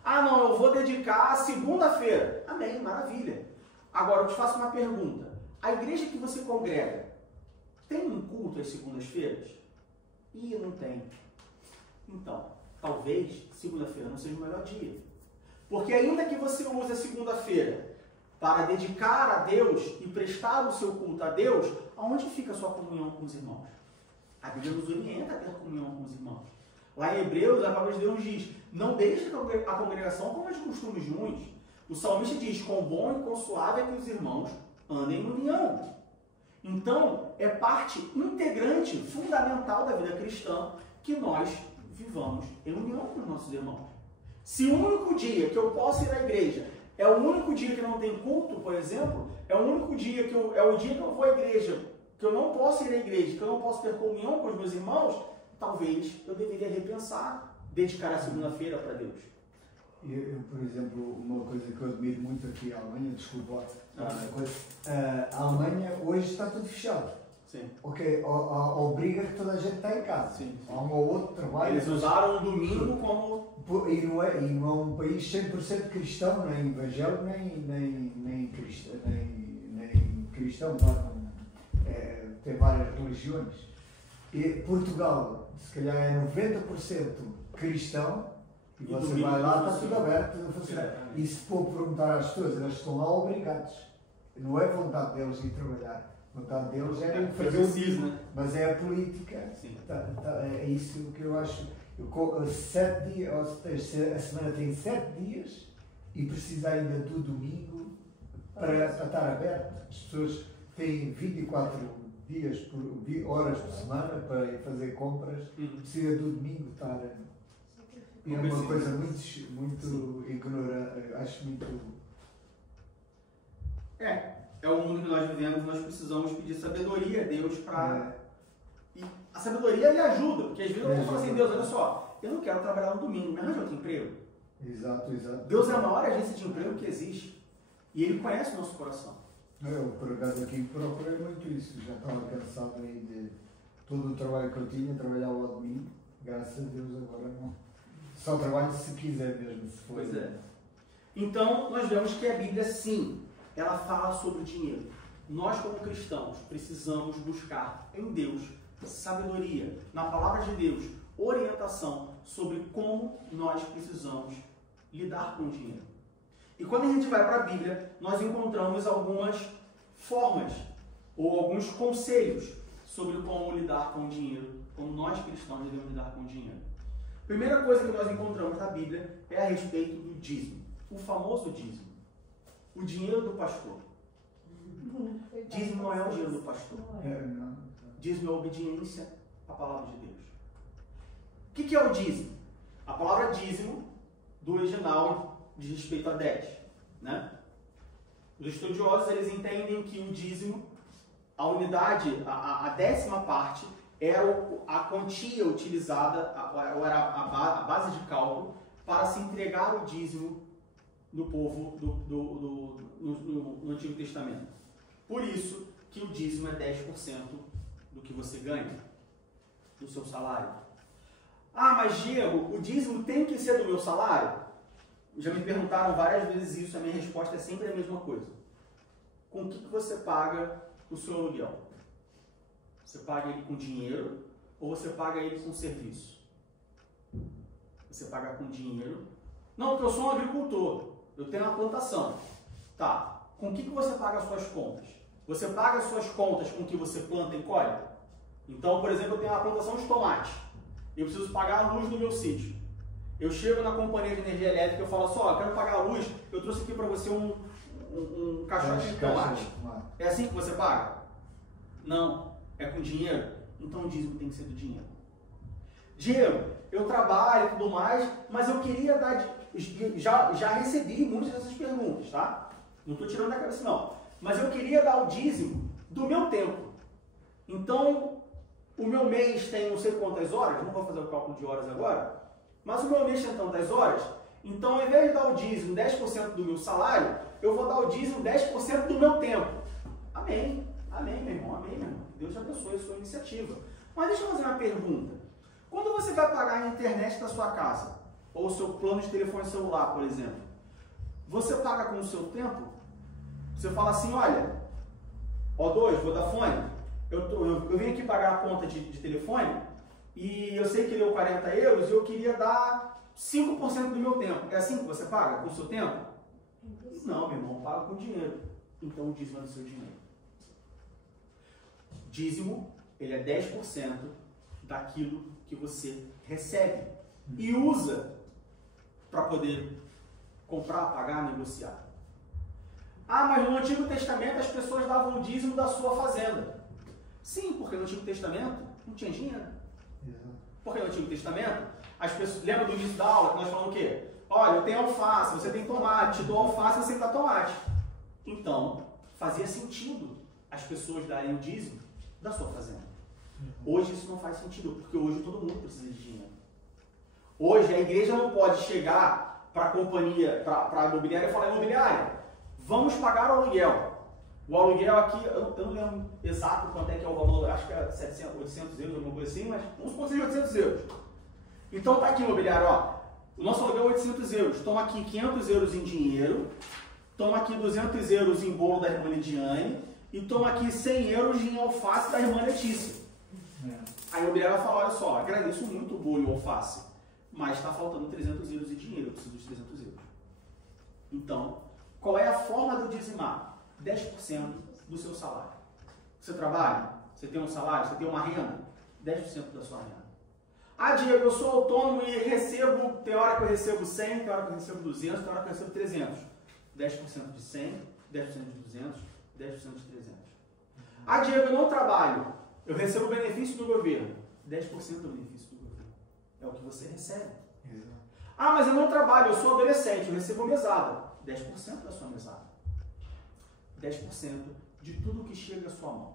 Não, eu vou dedicar a segunda-feira. Amém, maravilha. Agora eu te faço uma pergunta. A igreja que você congrega tem um culto às segundas-feiras? Não tem. Então, talvez segunda-feira não seja o melhor dia. Porque ainda que você use a segunda-feira para dedicar a Deus e prestar o seu culto a Deus, aonde fica a sua comunhão com os irmãos? A Bíblia nos orienta a ter comunhão com os irmãos. Lá em Hebreus, a palavra de Deus diz, não deixe a congregação como de costumes ruins. O salmista diz, quão bom e quão suave é que os irmãos andem em união. Então, é parte integrante, fundamental da vida cristã, que nós vivamos em união com os nossos irmãos. Se o único dia que eu posso ir à igreja é o único dia que não tem culto, por exemplo, é o único dia é o dia que eu vou à igreja, que eu não posso ir à igreja, que eu não posso ter comunhão com os meus irmãos, talvez eu deveria repensar, dedicar a segunda-feira para Deus. Eu, por exemplo, uma coisa que eu admiro muito aqui à Alemanha, desculpa, a Alemanha hoje está tudo fechado. Sim. Ok, obriga que toda a gente está em casa. Sim. Há um ou outro trabalho. Eles usaram o domingo como... E não é um país 100% cristão, nem evangélico, nem cristão. Tem várias religiões. E Portugal, se calhar é 90% cristão, e você vai lá, está tudo aberto, não funciona. E se for perguntar às pessoas, eles estão lá obrigados. Não é vontade deles ir trabalhar. A vontade deles é fazer o dízimo, né? Mas é a política. É isso que eu acho. 7 dias, a semana tem 7 dias e precisa ainda do domingo para estar aberto. As pessoas têm 24 horas por semana para ir fazer compras, precisa do domingo estar. É uma coisa muito ignorante, acho muito. É o mundo que nós vivemos, nós precisamos pedir sabedoria a Deus para. E a sabedoria lhe ajuda, porque às vezes eu falo assim, Deus, olha só, eu não quero trabalhar no domingo, me arranja outro emprego. Exato. Deus é a maior agência de emprego que existe. E Ele conhece o nosso coração. Eu, por acaso, aqui procurei muito isso. Já estava cansado aí de todo o trabalho que eu tinha, trabalhava ao domingo. Graças a Deus agora não. Só trabalho se quiser mesmo, se for. Pois é. Então, nós vemos que a Bíblia, sim, ela fala sobre o dinheiro. Nós, como cristãos, precisamos buscar em Deus sabedoria, na palavra de Deus, orientação sobre como nós precisamos lidar com o dinheiro. E quando a gente vai para a Bíblia, nós encontramos algumas formas ou alguns conselhos sobre como lidar com o dinheiro, como nós cristãos devemos lidar com o dinheiro. A primeira coisa que nós encontramos na Bíblia é a respeito do dízimo, o famoso dízimo, o dinheiro do pastor. Dízimo não é o dinheiro do pastor. Dízimo é a obediência à palavra de Deus. O que é o dízimo? A palavra dízimo, do original, diz respeito a 10. Né? Os estudiosos eles entendem que o dízimo, a unidade, a 10ª parte, era a quantia utilizada, era a base de cálculo para se entregar o dízimo do povo no Antigo Testamento. Por isso que o dízimo é 10% do que você ganha, do seu salário. Ah, mas Diego, o dízimo tem que ser do meu salário? Já me perguntaram várias vezes isso, a minha resposta é sempre a mesma coisa. Com o que você paga o seu aluguel? Você paga ele com dinheiro ou você paga ele com serviço? Você paga com dinheiro? Não, porque eu sou um agricultor, eu tenho uma plantação. Tá, com o que você paga as suas contas? Você paga as suas contas com o que você planta e colhe? Então, por exemplo, eu tenho uma plantação de tomate. Eu preciso pagar a luz do meu sítio. Eu chego na companhia de energia elétrica e eu falo assim, ó, eu quero pagar a luz, eu trouxe aqui para você um caixote de tomate. É assim que você paga? Não. É com dinheiro? Então o dízimo tem que ser do dinheiro. Diego, eu trabalho e tudo mais, mas eu queria dar... Já recebi muitas dessas perguntas, tá? Não estou tirando da cabeça, não. Mas eu queria dar o dízimo do meu tempo. Então, o meu mês tem não sei quantas horas, não vou fazer o cálculo de horas agora, mas o meu mês tem tantas horas, então ao invés de dar o dízimo 10% do meu salário, eu vou dar o dízimo 10% do meu tempo. Amém. Amém, meu irmão. Amém, meu irmão. Deus abençoe a sua iniciativa. Mas deixa eu fazer uma pergunta. Quando você vai pagar a internet da sua casa, ou o seu plano de telefone celular, por exemplo, você paga com o seu tempo? Você fala assim, olha, O2, Vodafone, eu vim aqui pagar a conta de telefone e eu sei que deu 40 euros e eu queria dar 5% do meu tempo. É assim que você paga? Com o seu tempo? Não, meu irmão, paga com dinheiro. Então o dízimo é do seu dinheiro. Dízimo, ele é 10% daquilo que você recebe e usa para poder comprar, pagar, negociar. Ah, mas no Antigo Testamento as pessoas davam o dízimo da sua fazenda. Sim, porque no Antigo Testamento não tinha dinheiro. Porque no Antigo Testamento, as pessoas, lembra do início da aula que nós falamos o quê? Olha, eu tenho alface, você tem tomate, te dou alface, você dá tomate. Então, fazia sentido as pessoas darem o dízimo da sua fazenda. Hoje isso não faz sentido, porque hoje todo mundo precisa de dinheiro. Hoje a igreja não pode chegar para a companhia, para a imobiliária e falar, imobiliária, vamos pagar o aluguel. O aluguel aqui, eu não lembro exato quanto é que é o valor, acho que é 700, 800 euros, alguma coisa assim, mas vamos supor que seja 800 euros. Então tá aqui, imobiliário, ó, o nosso aluguel é 800 euros, toma aqui 500 euros em dinheiro, toma aqui 200 euros em bolo da irmã Lidiane, e toma aqui 100 euros em alface da irmã Letícia. Aí o imobiliário vai falar, olha só, agradeço muito o bolo e o alface, mas está faltando 300 euros de dinheiro, eu preciso de 300 euros. Então, qual é a forma de eu dizimar? 10% do seu salário. Você trabalha? Você tem um salário? Você tem uma renda? 10% da sua renda. Ah, Diego, eu sou autônomo e recebo, tem hora que eu recebo 100, tem hora que eu recebo 200, tem hora que eu recebo 300. 10% de 100, 10% de 200, 10% de 300. Ah, Diego, eu não trabalho, eu recebo benefício do governo. 10% do benefício do governo. É o que você recebe. Exato. Ah, mas eu não trabalho, eu sou adolescente, eu recebo mesada. 10% da sua mesada. 10% de tudo que chega à sua mão.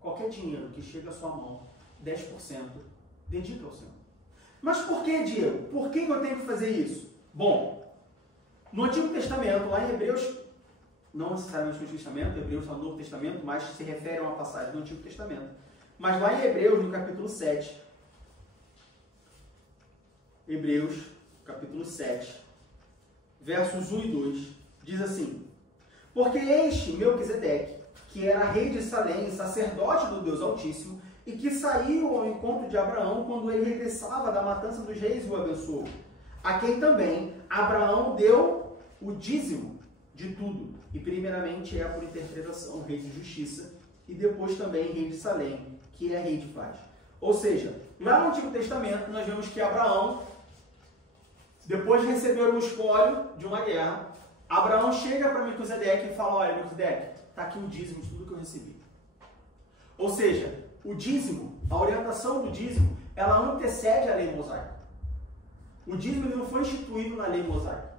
Qualquer dinheiro que chega à sua mão, 10% dedica ao Senhor. Mas por que, Diego? Por que eu tenho que fazer isso? Bom, no Antigo Testamento, lá em Hebreus, não necessariamente no Antigo Testamento, Hebreus está no Novo Testamento, mas se refere a uma passagem do Antigo Testamento. Mas lá em Hebreus, no capítulo 7, Hebreus, capítulo 7, versos 1 e 2, diz assim: porque este Melquisedeque, que era rei de Salém, sacerdote do Deus Altíssimo, e que saiu ao encontro de Abraão quando ele regressava da matança dos reis e o abençoou, a quem também Abraão deu o dízimo de tudo, e primeiramente é por interpretação rei de justiça, e depois também rei de Salém, que é rei de paz. Ou seja, lá no Antigo Testamento nós vemos que Abraão, depois de receber o espólio de uma guerra, Abraão chega para Melquisedeque e fala: olha, Melquisedeque, está aqui o dízimo de tudo que eu recebi. Ou seja, o dízimo, a orientação do dízimo, ela antecede a lei mosaica. O dízimo ele não foi instituído na lei mosaica.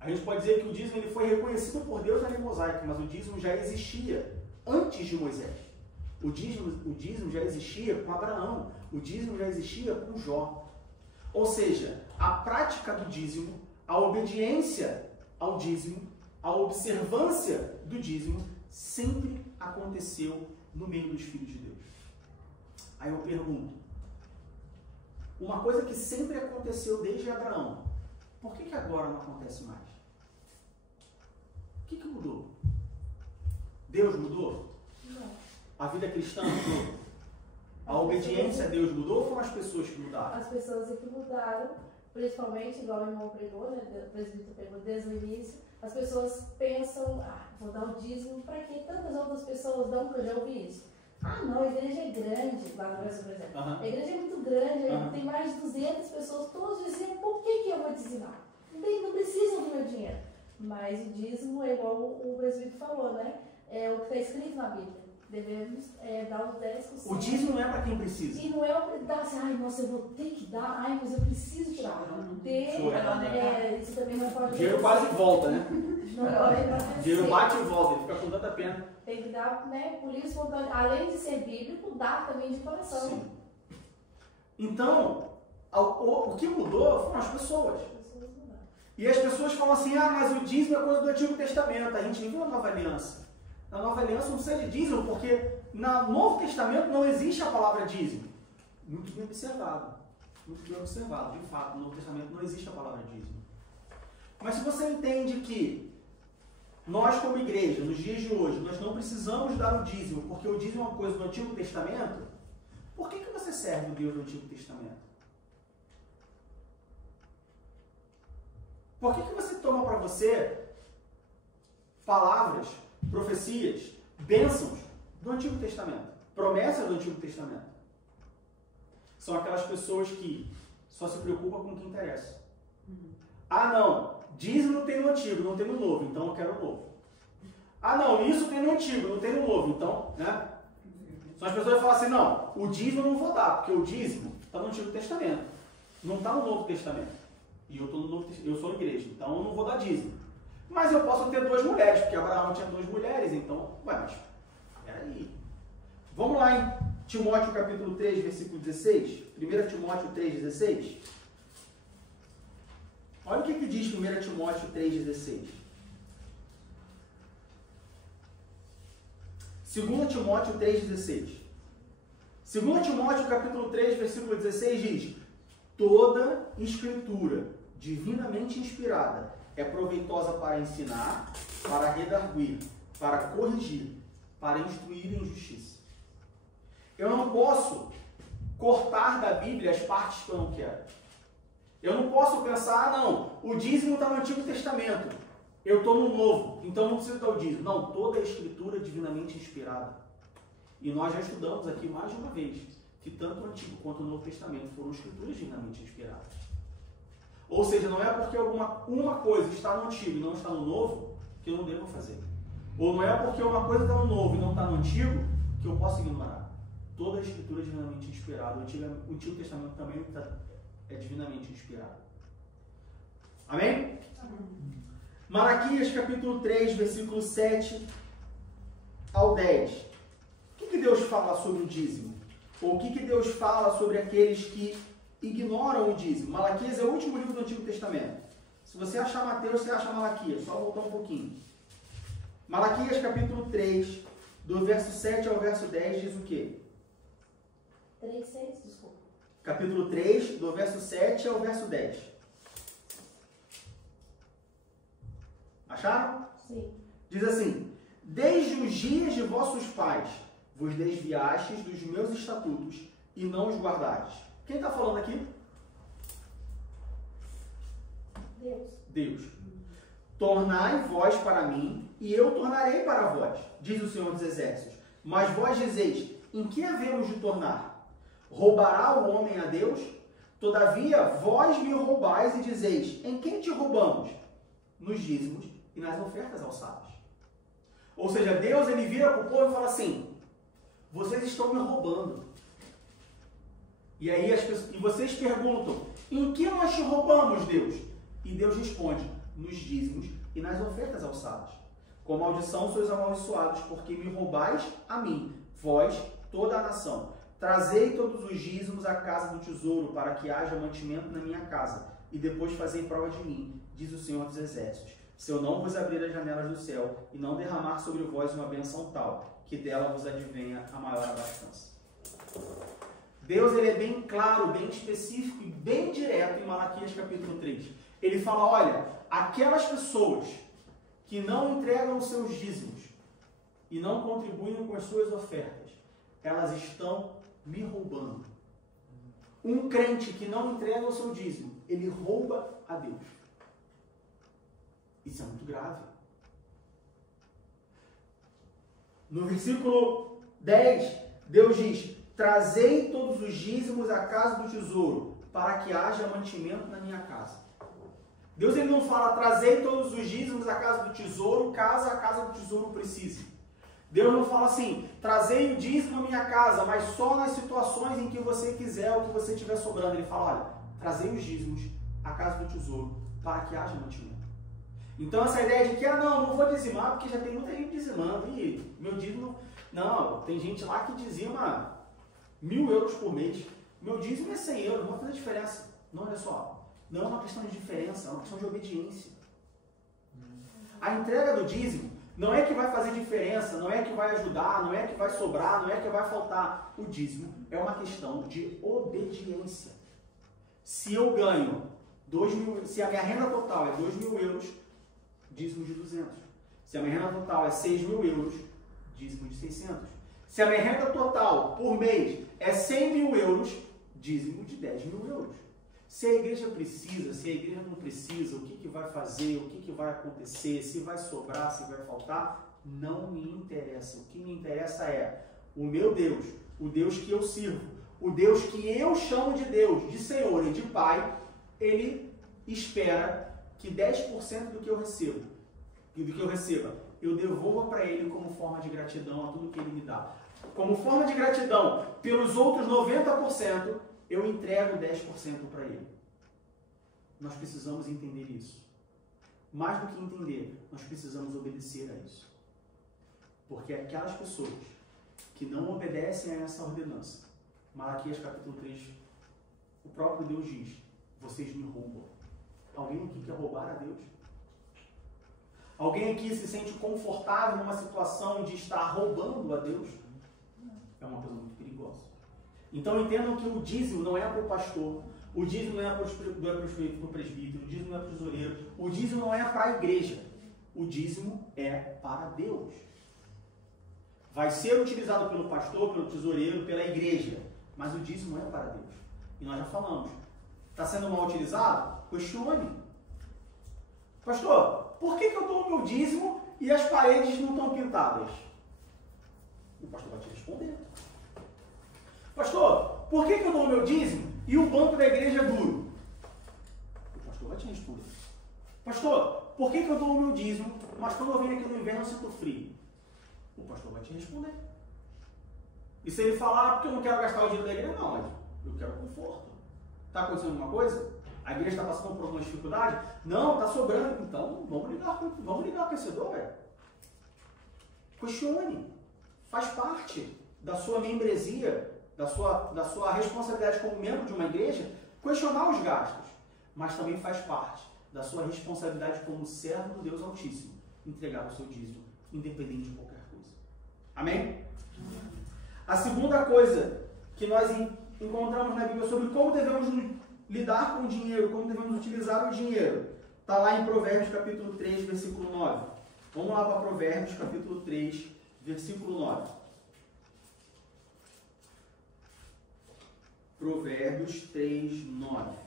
A gente pode dizer que o dízimo ele foi reconhecido por Deus na lei mosaica, mas o dízimo já existia antes de Moisés. O dízimo já existia com Abraão. O dízimo já existia com Jó. Ou seja, a prática do dízimo, a obediência ao dízimo, a observância do dízimo sempre aconteceu no meio dos filhos de Deus. Aí eu pergunto, uma coisa que sempre aconteceu desde Abraão, por que agora não acontece mais? O que mudou? Deus mudou? Não. A vida cristã mudou? A obediência a Deus mudou ou foram as pessoas que mudaram? As pessoas que mudaram, principalmente, igual o irmão pregou, né? O presbítero pregou desde o início, as pessoas pensam: vou dar o dízimo, para que tantas outras pessoas dão, que eu já ouvi isso. Não, a igreja é grande, lá no Brasil, por exemplo. A igreja é muito grande, tem mais de 200 pessoas, todos diziam: por que eu vou dizimar? Não precisam do meu dinheiro. Mas o dízimo é igual o presbítero falou, né? É o que está escrito na Bíblia. Devemos dar os 10%. O dízimo não é para quem precisa. E não é dar assim: nossa, eu vou ter que dar, mas eu preciso tirar. Isso também não pode. O dinheiro quase volta, né? Não pode acontecer. O dinheiro bate e volta, ele fica com tanta pena. Tem que dar, né, por livre espontâneo. Além de ser bíblico, dar também de coração. Sim. Então, o que mudou foram as pessoas. E as pessoas falam assim: mas o dízimo é coisa do Antigo Testamento. A gente viu a Nova Aliança. Na Nova Aliança não precisa de dízimo, porque no Novo Testamento não existe a palavra dízimo. Muito bem observado. Muito bem observado. De fato, no Novo Testamento não existe a palavra dízimo. Mas se você entende que nós, como igreja, nos dias de hoje, nós não precisamos dar o dízimo, porque o dízimo é uma coisa do Antigo Testamento, por que você serve o Deus do Antigo Testamento? Por que você toma para você palavras, profecias, bênçãos do Antigo Testamento, promessas do Antigo Testamento? São aquelas pessoas que só se preocupam com o que interessa. Não, dízimo tem no Antigo, não tem no Novo, então eu quero o Novo. Não, isso tem no Antigo, não tem no Novo, então, né? São as pessoas que falam assim: não, o dízimo eu não vou dar, porque o dízimo está no Antigo Testamento, não está no Novo Testamento. E eu sou igreja, então eu não vou dar dízimo. Mas eu posso ter 2 mulheres, porque Abraão tinha 2 mulheres, então, mas, peraí. Vamos lá em Timóteo capítulo 3, versículo 16. 1 Timóteo 3, 16. Olha o que diz 1 Timóteo 3, 16. 2 Timóteo 3, 16. 2 Timóteo capítulo 3, versículo 16 diz: toda escritura divinamente inspirada é proveitosa para ensinar, para redarguir, para corrigir, para instruir em justiça. Eu não posso cortar da Bíblia as partes que eu não quero. Eu não posso pensar: não, o dízimo está no Antigo Testamento, eu estou no Novo, então não preciso dar o dízimo. Não, toda a escritura é divinamente inspirada. E nós já estudamos aqui mais de uma vez que tanto o Antigo quanto o Novo Testamento foram escrituras divinamente inspiradas. Ou seja, não é porque uma coisa está no Antigo e não está no Novo que eu não devo fazer. Ou não é porque uma coisa está no Novo e não está no Antigo que eu posso ignorar. Toda a Escritura é divinamente inspirada. O Antigo Testamento também é divinamente inspirado. Amém? Amém. Malaquias capítulo 3, versículo 7 ao 10. O que Deus fala sobre o dízimo? Ou o que Deus fala sobre aqueles que ignoram o dízimo? Malaquias é o último livro do Antigo Testamento. Se você achar Mateus, você acha Malaquias. Só voltar um pouquinho. Malaquias capítulo 3, do verso 7 ao verso 10, diz o quê? 3, 6, desculpa. Capítulo 3, do verso 7 ao verso 10. Acharam? Sim. Diz assim: desde os dias de vossos pais vos desviastes dos meus estatutos e não os guardastes. Quem está falando aqui? Deus. Deus. Tornai vós para mim, e eu tornarei para vós, diz o Senhor dos Exércitos. Mas vós dizeis: em que havemos de tornar? Roubará o homem a Deus? Todavia vós me roubais e dizeis: em quem te roubamos? Nos dízimos e nas ofertas aos sábios. Ou seja, Deus ele vira para o povo e fala assim: vocês estão me roubando. E aí e vocês perguntam: em que nós te roubamos, Deus? E Deus responde: nos dízimos e nas ofertas aos sábios. Com maldição sois amaldiçoados, porque me roubais a mim, vós, toda a nação. Trazei todos os dízimos à casa do tesouro, para que haja mantimento na minha casa, e depois fazei prova de mim, diz o Senhor dos Exércitos. Se eu não vos abrir as janelas do céu, e não derramar sobre vós uma bênção tal, que dela vos advenha a maior abastança. Deus ele é bem claro, bem específico e bem direto em Malaquias capítulo 3. Ele fala: olha, aquelas pessoas que não entregam os seus dízimos e não contribuem com as suas ofertas, elas estão me roubando. Um crente que não entrega o seu dízimo, ele rouba a Deus. Isso é muito grave. No versículo 10, Deus diz: trazei todos os dízimos à casa do tesouro, para que haja mantimento na minha casa. Deus ele não fala: trazei todos os dízimos à casa do tesouro, caso a casa do tesouro precise. Deus não fala assim: trazei o dízimo à minha casa, mas só nas situações em que você quiser, ou que você tiver sobrando. Ele fala: olha, trazei os dízimos à casa do tesouro, para que haja mantimento. Então essa ideia de que, não vou dizimar, porque já tem muita gente dizimando, e meu dízimo, não, tem gente lá que dizima 1.000 euros por mês. Meu dízimo é 100 euros, não vai fazer diferença. Não, olha só, não é uma questão de diferença, é uma questão de obediência. A entrega do dízimo não é que vai fazer diferença, não é que vai ajudar, não é que vai sobrar, não é que vai faltar. O dízimo é uma questão de obediência. Se eu ganho 2.000, se a minha renda total é 2.000 euros, dízimo de 200. Se a minha renda total é 6.000 euros, dízimo de 600. Se a minha renda total por mês é 100.000 euros, dízimo de 10.000 euros. Se a igreja precisa, se a igreja não precisa, o que vai fazer, o que vai acontecer, se vai sobrar, se vai faltar, não me interessa. O que me interessa é o meu Deus, o Deus que eu sirvo, o Deus que eu chamo de Deus, de Senhor e de Pai. Ele espera que 10% do que eu receba, eu devolva para Ele como forma de gratidão a tudo que Ele me dá. Como forma de gratidão pelos outros 90%, eu entrego 10% para Ele. Nós precisamos entender isso. Mais do que entender, nós precisamos obedecer a isso. Porque aquelas pessoas que não obedecem a essa ordenança, Malaquias capítulo 3, o próprio Deus diz: vocês me roubam. Alguém aqui quer roubar a Deus? Alguém aqui se sente confortável numa situação de estar roubando a Deus? É uma coisa muito perigosa. Então entendam que o dízimo não é para o pastor, o dízimo não é para o presbítero, o dízimo não é para o tesoureiro, o dízimo não é para a igreja, o dízimo é para Deus. Vai ser utilizado pelo pastor, pelo tesoureiro, pela igreja, mas o dízimo é para Deus. E nós já falamos, está sendo mal utilizado? Questione. Pastor, por que eu dou o meu dízimo e as paredes não estão pintadas? O pastor vai te responder. Pastor, por que eu dou o meu dízimo e o banco da igreja é duro? O pastor vai te responder. Pastor, por que eu dou o meu dízimo, mas quando eu venho aqui no inverno eu sinto frio? O pastor vai te responder. E se ele falar, porque eu não quero gastar o dinheiro da igreja, não, mas eu quero conforto. Está acontecendo alguma coisa? A igreja está passando por alguma dificuldade? Não, está sobrando. Então, vamos ligar o aquecedor, velho. Questione. Faz parte da sua membresia, da sua responsabilidade como membro de uma igreja, questionar os gastos. Mas também faz parte da sua responsabilidade como servo do Deus Altíssimo, entregar o seu dízimo, independente de qualquer coisa. Amém? A segunda coisa que nós encontramos na Bíblia sobre como devemos lidar com o dinheiro, como devemos utilizar o dinheiro, está lá em Provérbios capítulo 3, versículo 9. Vamos lá para Provérbios capítulo 3, versículo 9. Provérbios 3, 9.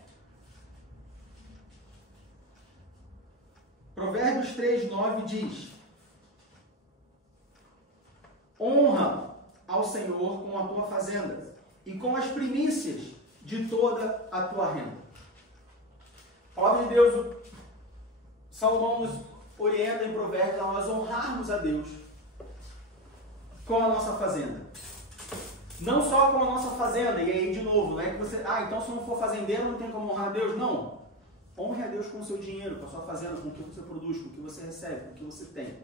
Provérbios 3, 9 diz: honra ao Senhor com a tua fazenda e com as primícias de toda a tua renda. A palavra de Deus, Salomão nos orienta em Provérbios a nós honrarmos a Deus com a nossa fazenda. Não só com a nossa fazenda, e aí de novo, não é que você, então se eu não for fazendeiro não tem como honrar a Deus. Não. Honre a Deus com o seu dinheiro, com a sua fazenda, com o que você produz, com o que você recebe, com o que você tem.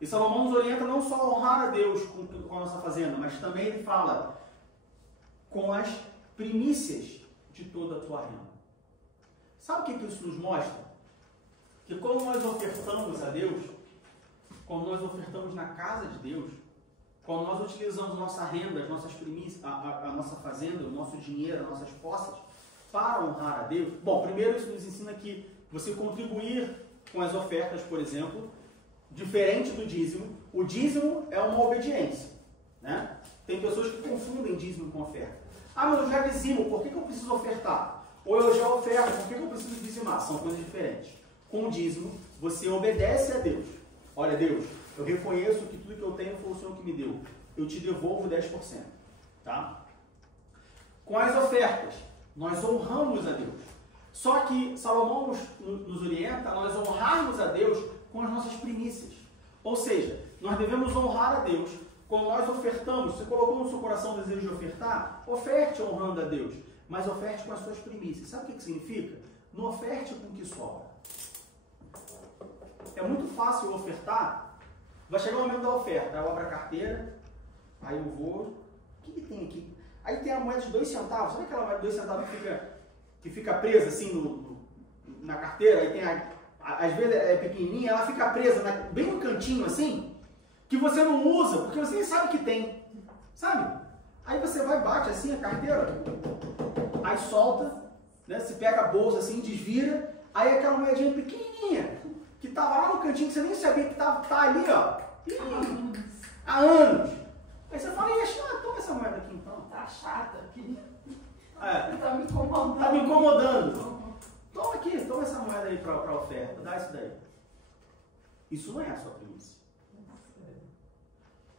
E Salomão nos orienta não só a honrar a Deus com a nossa fazenda, mas também ele fala com as primícias de toda a tua renda. Sabe o que isso nos mostra? Que quando nós ofertamos a Deus, quando nós ofertamos na casa de Deus, quando nós utilizamos nossa renda, as nossas primícias, a nossa fazenda, o nosso dinheiro, as nossas posses, para honrar a Deus, bom, primeiro isso nos ensina que você contribuir com as ofertas, por exemplo, diferente do dízimo. O dízimo é uma obediência, né? Tem pessoas que confundem dízimo com oferta. Mas eu já dizimo, por que eu preciso ofertar? Ou eu já oferto, por que eu preciso dizimar? São coisas diferentes. Com o dízimo, você obedece a Deus. Olha, Deus, eu reconheço que tudo que eu tenho foi o Senhor que me deu. Eu te devolvo 10%. Tá? Com as ofertas, nós honramos a Deus. Só que Salomão nos orienta a nós honrarmos a Deus com as nossas primícias. Ou seja, nós devemos honrar a Deus quando nós ofertamos. Você colocou no seu coração o desejo de ofertar? Oferte honrando a Deus, mas oferte com as suas primícias. Sabe o que significa? Não oferte com o que sobra. É muito fácil ofertar. Vai chegar o momento da oferta, aí eu abro a carteira, aí eu vou... O que tem aqui? Aí tem a moeda de 2 centavos. Sabe aquela moeda de 2 centavos que fica presa assim na carteira? Aí tem às vezes é pequenininha, ela fica presa bem no cantinho assim, que você não usa, porque você nem sabe que tem. Sabe? Aí você vai, bate assim a carteira, aí solta, né? Você pega a bolsa assim, desvira, aí aquela moedinha pequenininha, que estava lá no cantinho, que você nem sabia que tá ali, ó. Há anos. Aí você fala, toma essa moeda aqui então. Tá chata aqui. Tá me incomodando. Tá me incomodando. Toma aqui, toma essa moeda aí para oferta, dá isso daí. Isso não é a sua primícia.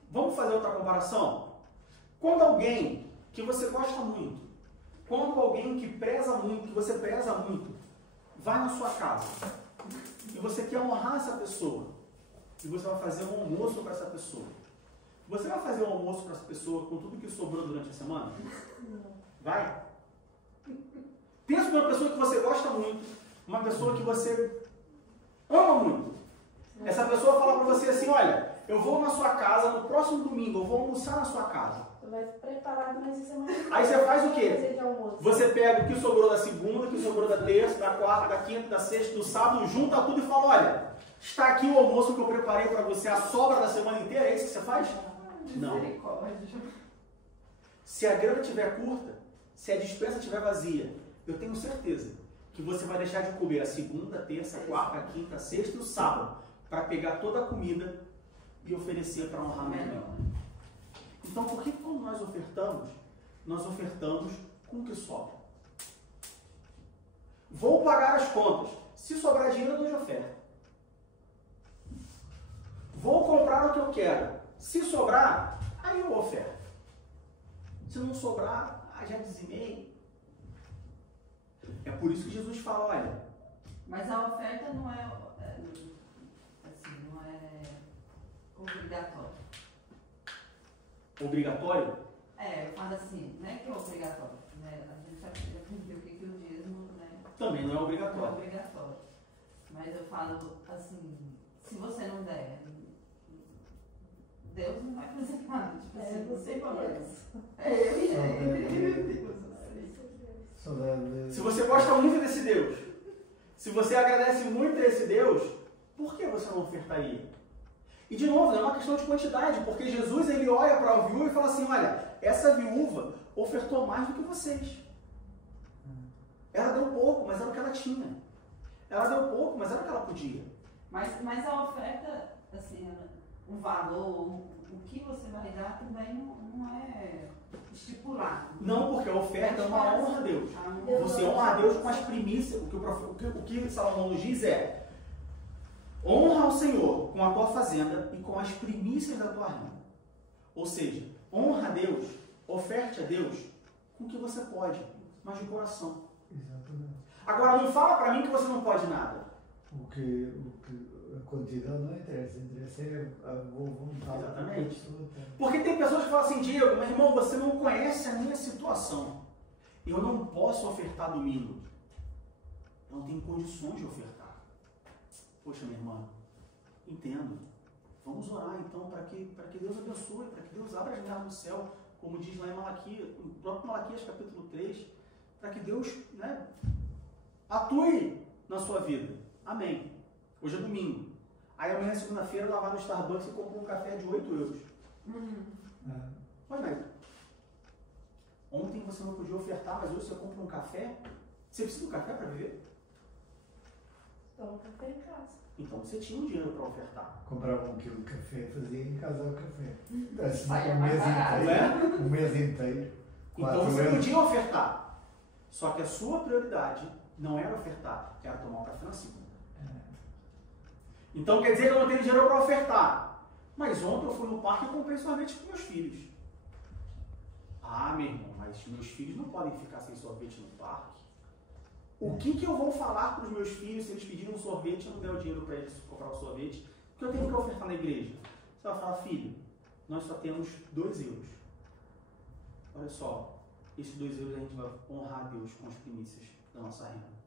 Vamos fazer outra comparação? Quando alguém que você gosta muito, quando alguém que preza muito, que você preza muito, vai na sua casa e você quer honrar essa pessoa, e você vai fazer um almoço para essa pessoa. Você vai fazer um almoço para essa pessoa com tudo que sobrou durante a semana? Vai? Pensa numa pessoa que você gosta muito, uma pessoa que você ama muito. Essa pessoa fala para você assim, olha, eu vou na sua casa no próximo domingo, eu vou almoçar na sua casa. Tu vai preparar mais essa semana. Aí você faz o quê? Você pega o que sobrou da segunda, o que sobrou da terça, da quarta, da quinta, da sexta, do sábado, junta tudo e fala, olha, está aqui o almoço que eu preparei para você, a sobra da semana inteira, é isso que você faz? Não. Se a grana estiver curta, se a despensa estiver vazia, eu tenho certeza que você vai deixar de comer a segunda, terça, quarta, quinta, sexta e o sábado para pegar toda a comida e oferecer para honrar melhor. Então, por que quando nós ofertamos com o que sobra? Vou pagar as contas. Se sobrar dinheiro, eu dou de oferta. Vou comprar o que eu quero. Se sobrar, aí eu oferto. Se não sobrar, já dizimei. É por isso que Jesus fala, olha... Mas a oferta não é obrigatória. obrigatório? Eu falo assim, não é que é obrigatório, né? A gente aprendeu que o dízimo, né? Também não é obrigatório. Não é obrigatório. Mas eu falo assim, se você não der, Deus não vai fazer nada. Tipo assim, não tem problema. Eu e ele. Se você gosta muito desse Deus, se você agradece muito a esse Deus, por que você não ofertaria? E de novo, não é uma questão de quantidade, porque Jesus ele olha para a viúva e fala assim, olha, essa viúva ofertou mais do que vocês. Ela deu pouco, mas era o que ela tinha. Ela deu pouco, mas era o que ela podia. Mas a oferta, assim, o valor, o que você vai dar também não é estipulado. Não, porque a oferta é uma honra a Deus. Você honra a Deus com as primícias. O que Salomão nos diz é, honra ao Senhor com a tua fazenda e com as primícias da tua renda. Ou seja, honra a Deus, oferte a Deus com o que você pode, mas de coração. Exatamente. Agora, não fala para mim que você não pode nada. A quantidade não interessa, interessa é a boa vontade. Exatamente. Porque tem pessoas que falam assim, Diego, meu irmão, você não conhece a minha situação. Eu não posso ofertar domingo. Eu não tenho condições de ofertar. Poxa, minha irmã, entendo. Vamos orar então para que Deus abençoe, para que Deus abra as janelas do céu, como diz lá em Malaquias, no próprio Malaquias capítulo 3, para que Deus, né, atue na sua vida. Amém. Hoje é domingo. Aí amanhã, segunda-feira, ela vai no Starbucks e compra um café de 8 euros. Mas, ontem você não podia ofertar, mas hoje você compra um café. Você precisa de um café para viver? Toma café em casa. Então você tinha um dinheiro para ofertar. Comprava 1 quilo de café, fazia em casa o café. Assim, Vai, um mês barato, inteiro. Um mês inteiro. Então você podia ofertar. Só que a sua prioridade não era ofertar, era tomar um café na segunda. Então quer dizer que eu não tenho dinheiro para ofertar. Mas ontem eu fui no parque e comprei sorvete para meus filhos. Ah, meu irmão, mas meus filhos não podem ficar sem sorvete no parque. O que eu vou falar para os meus filhos se eles pedirem um sorvete e eu não der o dinheiro para eles comprar o sorvete? Porque eu tenho que ofertar na igreja. Você vai falar, filho, nós só temos 2 euros. Olha só, esses 2 euros a gente vai honrar a Deus com as primícias da nossa renda.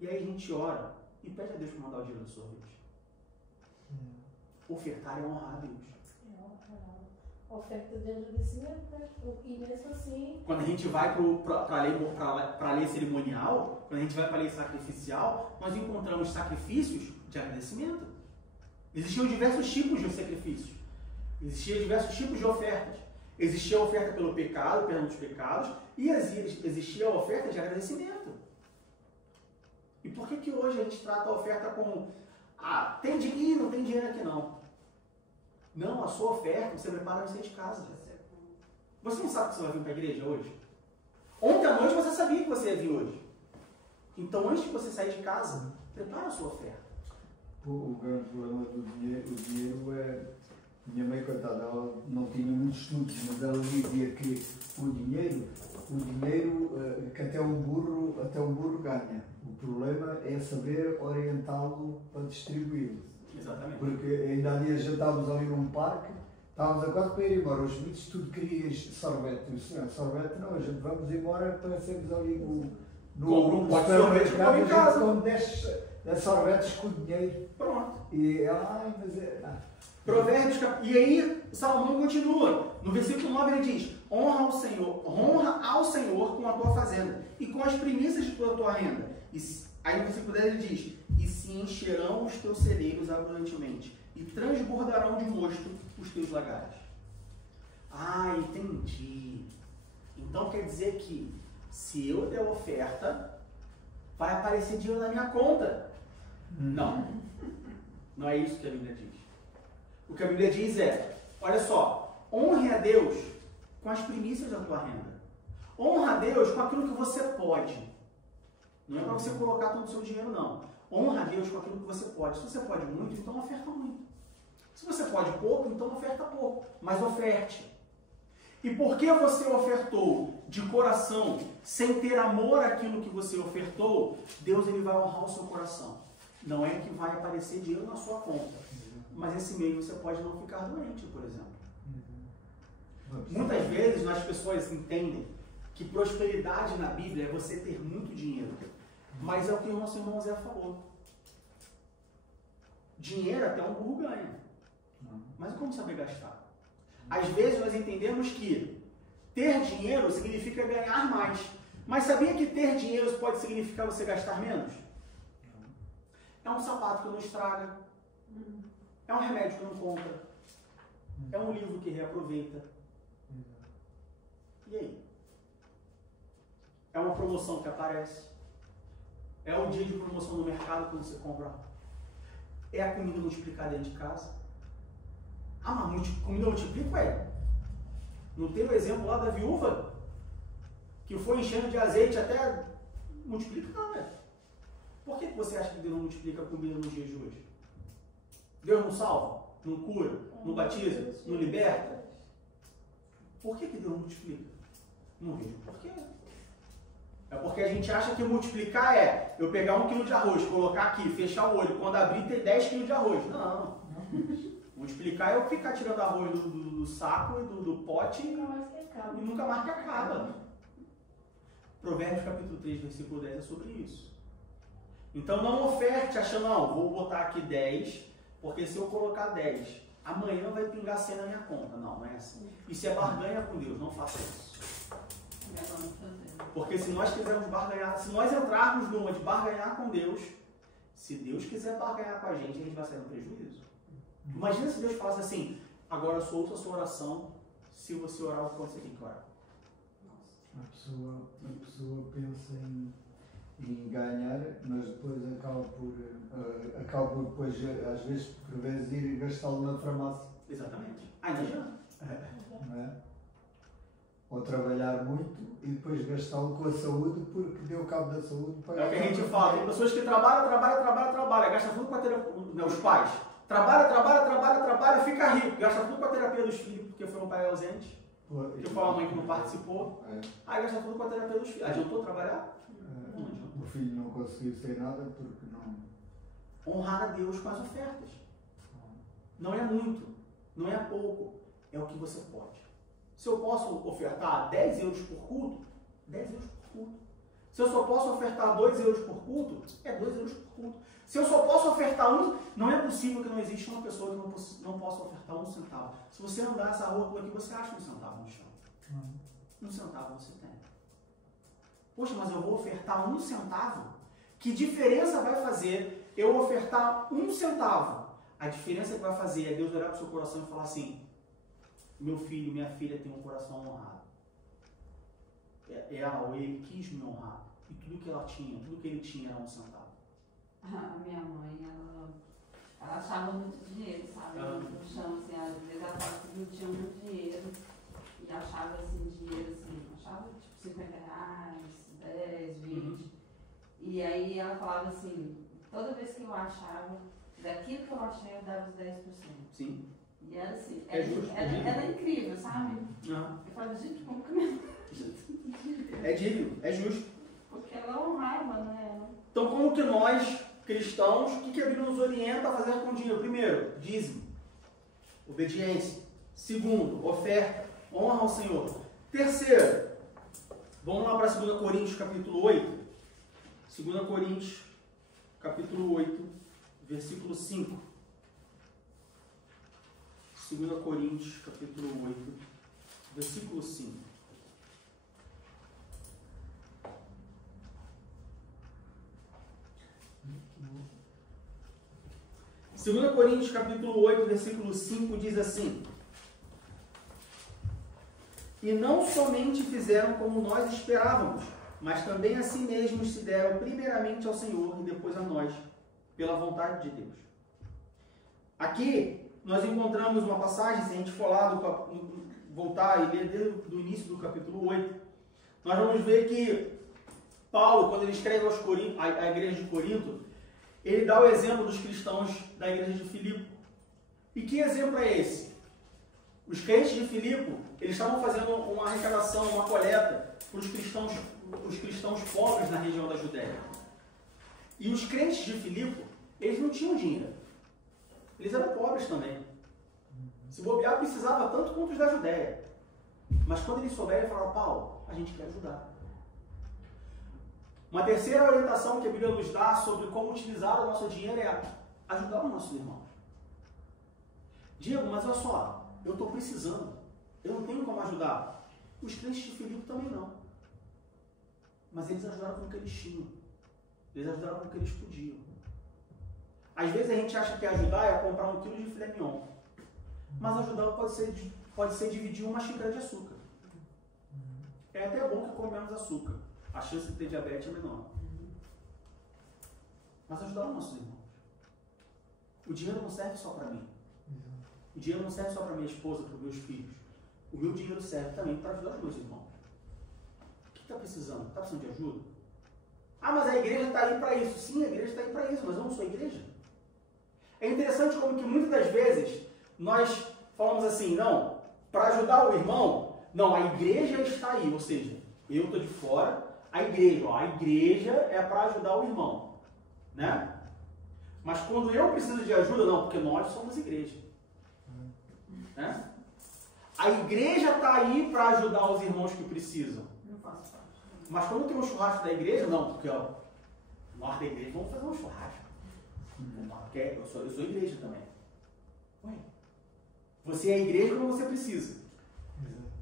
E aí a gente ora e pede a Deus para mandar o dinheiro do sorvete. Ofertar é honrar a Deus. A oferta de agradecimento, né? E mesmo assim... Quando a gente vai para a lei cerimonial, quando a gente vai para a lei sacrificial, nós encontramos sacrifícios de agradecimento. Existiam diversos tipos de sacrifícios. Existiam diversos tipos de ofertas. Existia a oferta pelo pecado, perdão dos pecados, e existia a oferta de agradecimento. E por que hoje a gente trata a oferta como tem dinheiro, não tem dinheiro aqui não? Não, a sua oferta você prepara no centro de casa. Você não sabe que você vai vir para a igreja hoje? Ontem à noite você sabia que você ia vir hoje. Então antes de você sair de casa, prepara a sua oferta. O grande problema do dinheiro, o dinheiro é... Minha mãe, coitada, ela não tinha muitos estudos, mas ela dizia que o dinheiro que até um burro ganha. O problema é saber orientá-lo para distribuí-lo. Exatamente. Porque ainda há dias já estávamos ali num parque, estávamos a quase para ir embora. Os mitos, tudo querias sorvete. Eu disse, não, sorvete não, a gente vamos embora para sermos ali no supermercado em casa. Quando desce sorvetes com dinheiro. Pronto. E ela, mas é... Provérbios, e aí Salomão continua. No versículo 9 ele diz, honra ao Senhor com a tua fazenda e com as primícias de toda a tua renda. E, aí no versículo 10 ele diz, e se encherão os teus celeiros abundantemente e transbordarão de mosto os teus lagares. Ah, entendi. Então quer dizer que se eu der oferta, vai aparecer dinheiro na minha conta. Não. Não é isso que a Bíblia diz. O que a Bíblia diz é, olha só, honre a Deus com as primícias da tua renda. Honra a Deus com aquilo que você pode. Não é para você colocar todo o seu dinheiro, não. Honra a Deus com aquilo que você pode. Se você pode muito, então oferta muito. Se você pode pouco, então oferta pouco. Mas oferte. E porque você ofertou de coração, sem ter amor àquilo que você ofertou, Deus ele vai honrar o seu coração. Não é que vai aparecer dinheiro na sua conta. Mas esse mês você pode não ficar doente, por exemplo. Muitas vezes as pessoas entendem que prosperidade na Bíblia é você ter muito dinheiro. Mas é o que o nosso irmão Zé falou. Dinheiro até um burro ganha. Mas como saber gastar? Às vezes nós entendemos que ter dinheiro significa ganhar mais. Mas sabia que ter dinheiro pode significar você gastar menos? É um sapato que não estraga. É um remédio que não compra. É um livro que reaproveita. E aí? É uma promoção que aparece. É o dia de promoção no mercado quando você compra. É a comida multiplicada dentro de casa. Ah, mas comida multiplica, ué? Não tem o exemplo lá da viúva? Que foi enchendo de azeite até multiplicar, né? Por que você acha que Deus não multiplica a comida nos dias de hoje? Deus não salva? Não cura? Não batiza? Não liberta? Por que Deus não multiplica? Não vejo por quê. É porque a gente acha que multiplicar é eu pegar 1 quilo de arroz, colocar aqui, fechar o olho, quando abrir ter 10 quilos de arroz. Não. Multiplicar é eu ficar tirando arroz do saco e do pote e nunca mais que acaba. Provérbios capítulo 3, versículo 10 é sobre isso. Então não oferte achando, não, vou botar aqui 10, porque se eu colocar 10, amanhã vai pingar 100 na minha conta. Não, não é assim. Isso é barganha com Deus, não faça isso. Porque se nós quisermos barganhar, se nós entrarmos numa de barganhar com Deus, se Deus quiser barganhar com a gente vai sair no prejuízo. Imagina se Deus falasse assim, agora eu só ouço a sua oração, se você orar o que você tem que orar. A pessoa pensa em ganhar, mas depois acaba por depois, às vezes, por vezes, ir gastá-lo na farmácia. Exatamente. Ainda já. Não é? Ou trabalhar muito e depois gastá-lo com a saúde porque deu cabo da saúde. É o que a gente fala. Tem pessoas que trabalham, gastam tudo com a terapia. Não, os pais. Trabalha, fica rico. Gasta tudo com a terapia dos filhos porque foi um pai ausente. Porque foi uma mãe que não participou. Aí gasta tudo com a terapia dos filhos. Adiantou trabalhar? Não adiantou. O filho não conseguiu ser nada porque não... Honrar a Deus com as ofertas. Não é muito, não é pouco. É o que você pode. Se eu posso ofertar 10 euros por culto, 10 euros por culto. Se eu só posso ofertar 2 euros por culto, é 2 euros por culto. Se eu só posso ofertar não é possível que não exista uma pessoa que não possa ofertar 1 centavo. Se você andar essa rua por aqui, você acha 1 centavo no chão. 1 centavo você tem. Poxa, mas eu vou ofertar 1 centavo? Que diferença vai fazer eu ofertar 1 centavo? A diferença que vai fazer é Deus olhar para o seu coração e falar assim, meu filho, minha filha tem um coração honrado. Ela ou ele quis me honrar. E tudo que ela tinha, tudo que ele tinha era 1 centavo. A minha mãe, ela achava muito dinheiro, sabe? No chão, assim, às vezes ela falava que não tinha muito dinheiro. E achava, assim, dinheiro, assim, achava, tipo, 50 reais, 10, 20. E aí ela falava assim, toda vez que eu achava, daquilo que eu achei, eu dava os 10%. Sim. E era assim, justo, era incrível, sabe? Eu falava, gente, como que minha... É digno, é justo. Porque ela honrava, né? Então, como que nós, cristãos, o que a Bíblia nos orienta a fazer com o dinheiro? Primeiro, dízimo, obediência. Segundo, oferta, honra ao Senhor. Terceiro, vamos lá para 2 Coríntios, capítulo 8. 2 Coríntios, capítulo 8, versículo 5. 2 Coríntios, capítulo 8, versículo 5. Segunda Coríntios, capítulo 8, versículo 5, diz assim: E não somente fizeram como nós esperávamos, mas também a si mesmos se deram primeiramente ao Senhor e depois a nós, pela vontade de Deus. Aqui nós encontramos uma passagem, se a gente for lá, voltar e ler desde o início do capítulo 8, nós vamos ver que Paulo, quando ele escreve aos Coríntios, a igreja de Corinto, ele dá o exemplo dos cristãos da igreja de Filipe. E que exemplo é esse? Os crentes de Filipe, eles estavam fazendo uma arrecadação, uma coleta para os cristãos pobres na região da Judéia. E os crentes de Filipe, eles não tinham dinheiro. Eles eram pobres também. Se bobear, precisava tanto quanto os da Judéia. Mas quando eles souberem, ele falar, Paulo, a gente quer ajudar. Uma terceira orientação que a Bíblia nos dá sobre como utilizar o nosso dinheiro é ajudar os nossos irmãos. Diego, mas olha só, eu estou precisando, eu não tenho como ajudar. Os crentes de Filipe também não. Mas eles ajudaram com o que eles tinham. Eles ajudaram com o que eles podiam. Às vezes a gente acha que ajudar é comprar 1 quilo de filé mignon. Mas ajudar pode ser dividir uma xícara de açúcar. É até bom que comemos açúcar. A chance de ter diabetes é menor. Mas ajudar os nossos irmãos. O dinheiro não serve só para mim. O dinheiro não serve só para minha esposa, para os meus filhos. O meu dinheiro serve também para ajudar os meus irmãos. O que está precisando? Está precisando de ajuda? Ah, mas a igreja está aí para isso. Sim, a igreja está aí para isso, mas eu não sou a igreja. É interessante como que muitas das vezes nós falamos assim, não, para ajudar o irmão, não, a igreja está aí, ou seja, eu estou de fora, a igreja é para ajudar o irmão, né? Mas quando eu preciso de ajuda, não, porque nós somos igreja, né? A igreja está aí para ajudar os irmãos que precisam. Mas quando tem um churrasco da igreja, não, porque ó, nós da igreja vamos fazer um churrasco. Porque eu sou igreja também. Ué, você é a igreja quando você precisa.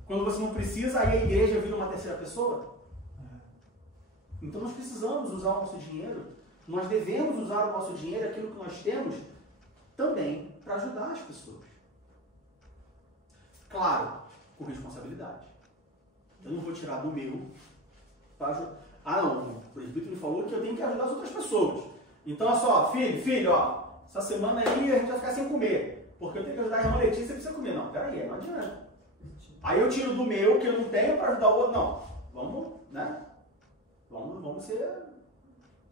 Quando você não precisa, aí a igreja vira uma terceira pessoa. Então nós precisamos usar o nosso dinheiro, nós devemos usar o nosso dinheiro, aquilo que nós temos, também para ajudar as pessoas. Claro, com responsabilidade. Eu não vou tirar do meu para ajudar. Ah não, o presbítero me falou que eu tenho que ajudar as outras pessoas. Então, olha só, filho, ó, essa semana aí a gente vai ficar sem comer, porque eu tenho que ajudar a irmã Letícia, você precisa comer. Não, peraí, não adianta. Aí eu tiro do meu, que eu não tenho, para ajudar o outro. Não, vamos, né? Vamos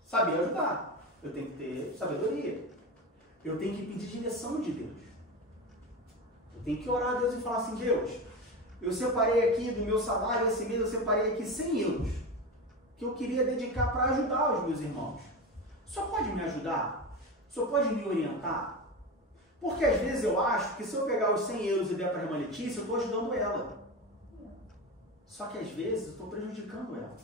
saber ajudar. Eu tenho que ter sabedoria. Eu tenho que pedir direção de Deus. Eu tenho que orar a Deus e falar assim, Deus, eu separei aqui do meu salário, esse mês eu separei aqui 100 euros, que eu queria dedicar para ajudar os meus irmãos. O senhor pode me ajudar? O senhor pode me orientar? Porque às vezes eu acho que se eu pegar os 100 euros e der para a irmã Letícia, eu estou ajudando ela. Só que às vezes eu estou prejudicando ela.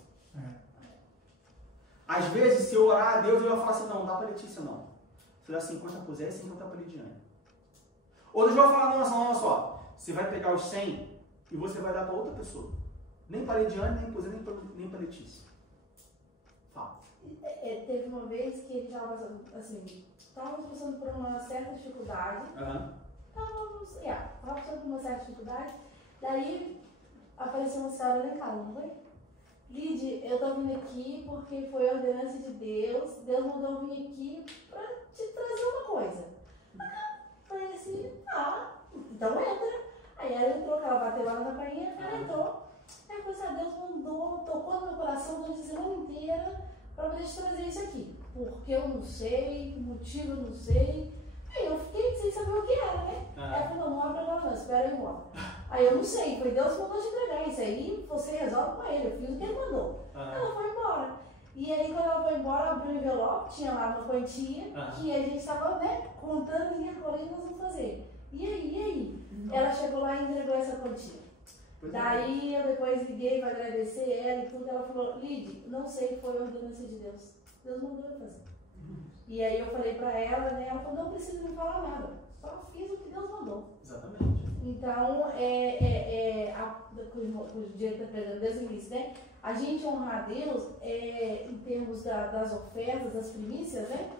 Às vezes, se eu orar a Deus, eu vou falar assim, não dá para a Letícia não. Se dá 50 para o Zé, 50 para a Lidiane. Ou Deus vai falar, não, olha só, você vai pegar os 100 e você vai dar para outra pessoa. Nem para a Lidiane, nem para o Zé, nem para a Letícia. Fala. Teve uma vez que ele estava passando, assim, estávamos passando por uma certa dificuldade. Estávamos passando por uma certa dificuldade. Daí apareceu uma senhora lá em casa, não foi? Lid, eu tô vindo aqui porque foi a ordenança de Deus. Deus mandou eu vir aqui para te trazer uma coisa. Falei assim, então entra. Aí ela entrou, ela bateu lá na campainha, ela entrou. Aí eu falei assim, Deus mandou, tocou no meu coração durante a semana inteira para poder te trazer isso aqui. Porque eu não sei, o motivo eu não sei. Aí eu fiquei sem saber o que era, né? Aí ela falou, não abre agora não, espera eu ir embora. Aí eu não sei, foi Deus que mandou te entregar isso aí, você resolve com ele, eu fiz o que ele mandou. Ela foi embora. E aí quando ela foi embora, abriu o envelope, tinha lá uma quantia, que a gente estava, né, contando e agora nós vamos fazer. E aí? Ela chegou lá e entregou essa quantia. Daí eu depois liguei para agradecer ela e tudo, ela falou, Lid, não sei, foi a ordenança de Deus. Deus mandou eu fazer. E aí eu falei para ela, né, ela falou, não precisa me falar nada, só fiz o que Deus mandou. Exatamente. Então, o dia que está pregando desde o início, né? A gente honrar a Deus em termos das ofertas, das primícias, né?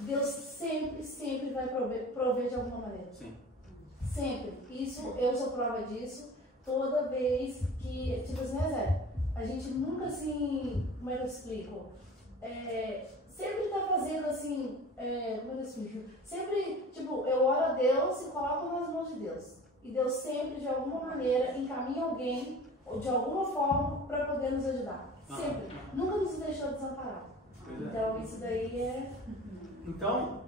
Deus sempre vai prover de alguma maneira. Sim. Sempre. Isso, eu sou prova disso. Toda vez que, tipo assim, né, Zé? A gente nunca assim, como é que eu explico? Sempre está fazendo assim, como é que eu explico? Sempre, tipo, eu oro a Deus e coloco nas mãos de Deus. E Deus sempre, de alguma maneira, encaminha alguém, ou de alguma forma, para poder nos ajudar. Sempre. Nunca nos deixou desamparados. Então, isso daí é... Então,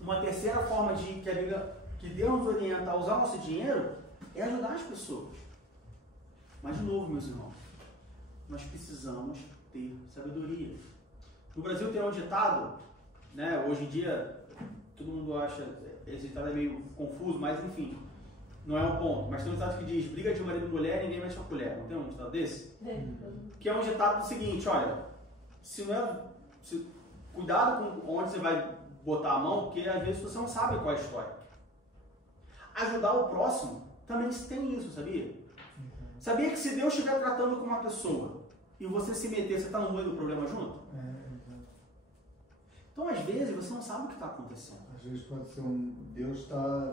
uma terceira forma que Deus nos orienta a usar o nosso dinheiro é ajudar as pessoas. Mas, de novo, meus irmãos, nós precisamos ter sabedoria. No Brasil tem um ditado, né? Hoje em dia, todo mundo acha, esse ditado é meio confuso, mas enfim, não é um ponto, mas tem um ditado que diz, briga de marido e mulher, ninguém mexe a colher. Não tem um ditado desse? Que é um ditado do seguinte, olha, cuidado com onde você vai botar a mão, porque às vezes você não sabe qual é a história. Ajudar o próximo também tem isso, sabia? Sabia que se Deus estiver tratando com uma pessoa e você se meter, você está no meio do problema junto? Então, às vezes, você não sabe o que está acontecendo. Às vezes pode ser Deus está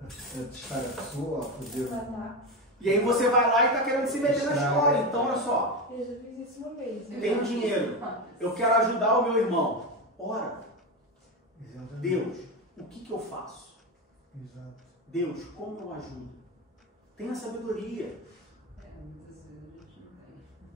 a testar a pessoa, a poder... E aí você vai lá e está querendo se meter na história. Então, olha só. Eu já fiz isso uma vez. Tenho dinheiro. Eu quero ajudar o meu irmão. Ora, Deus, o que eu faço? Deus, como eu ajudo? Tenha sabedoria.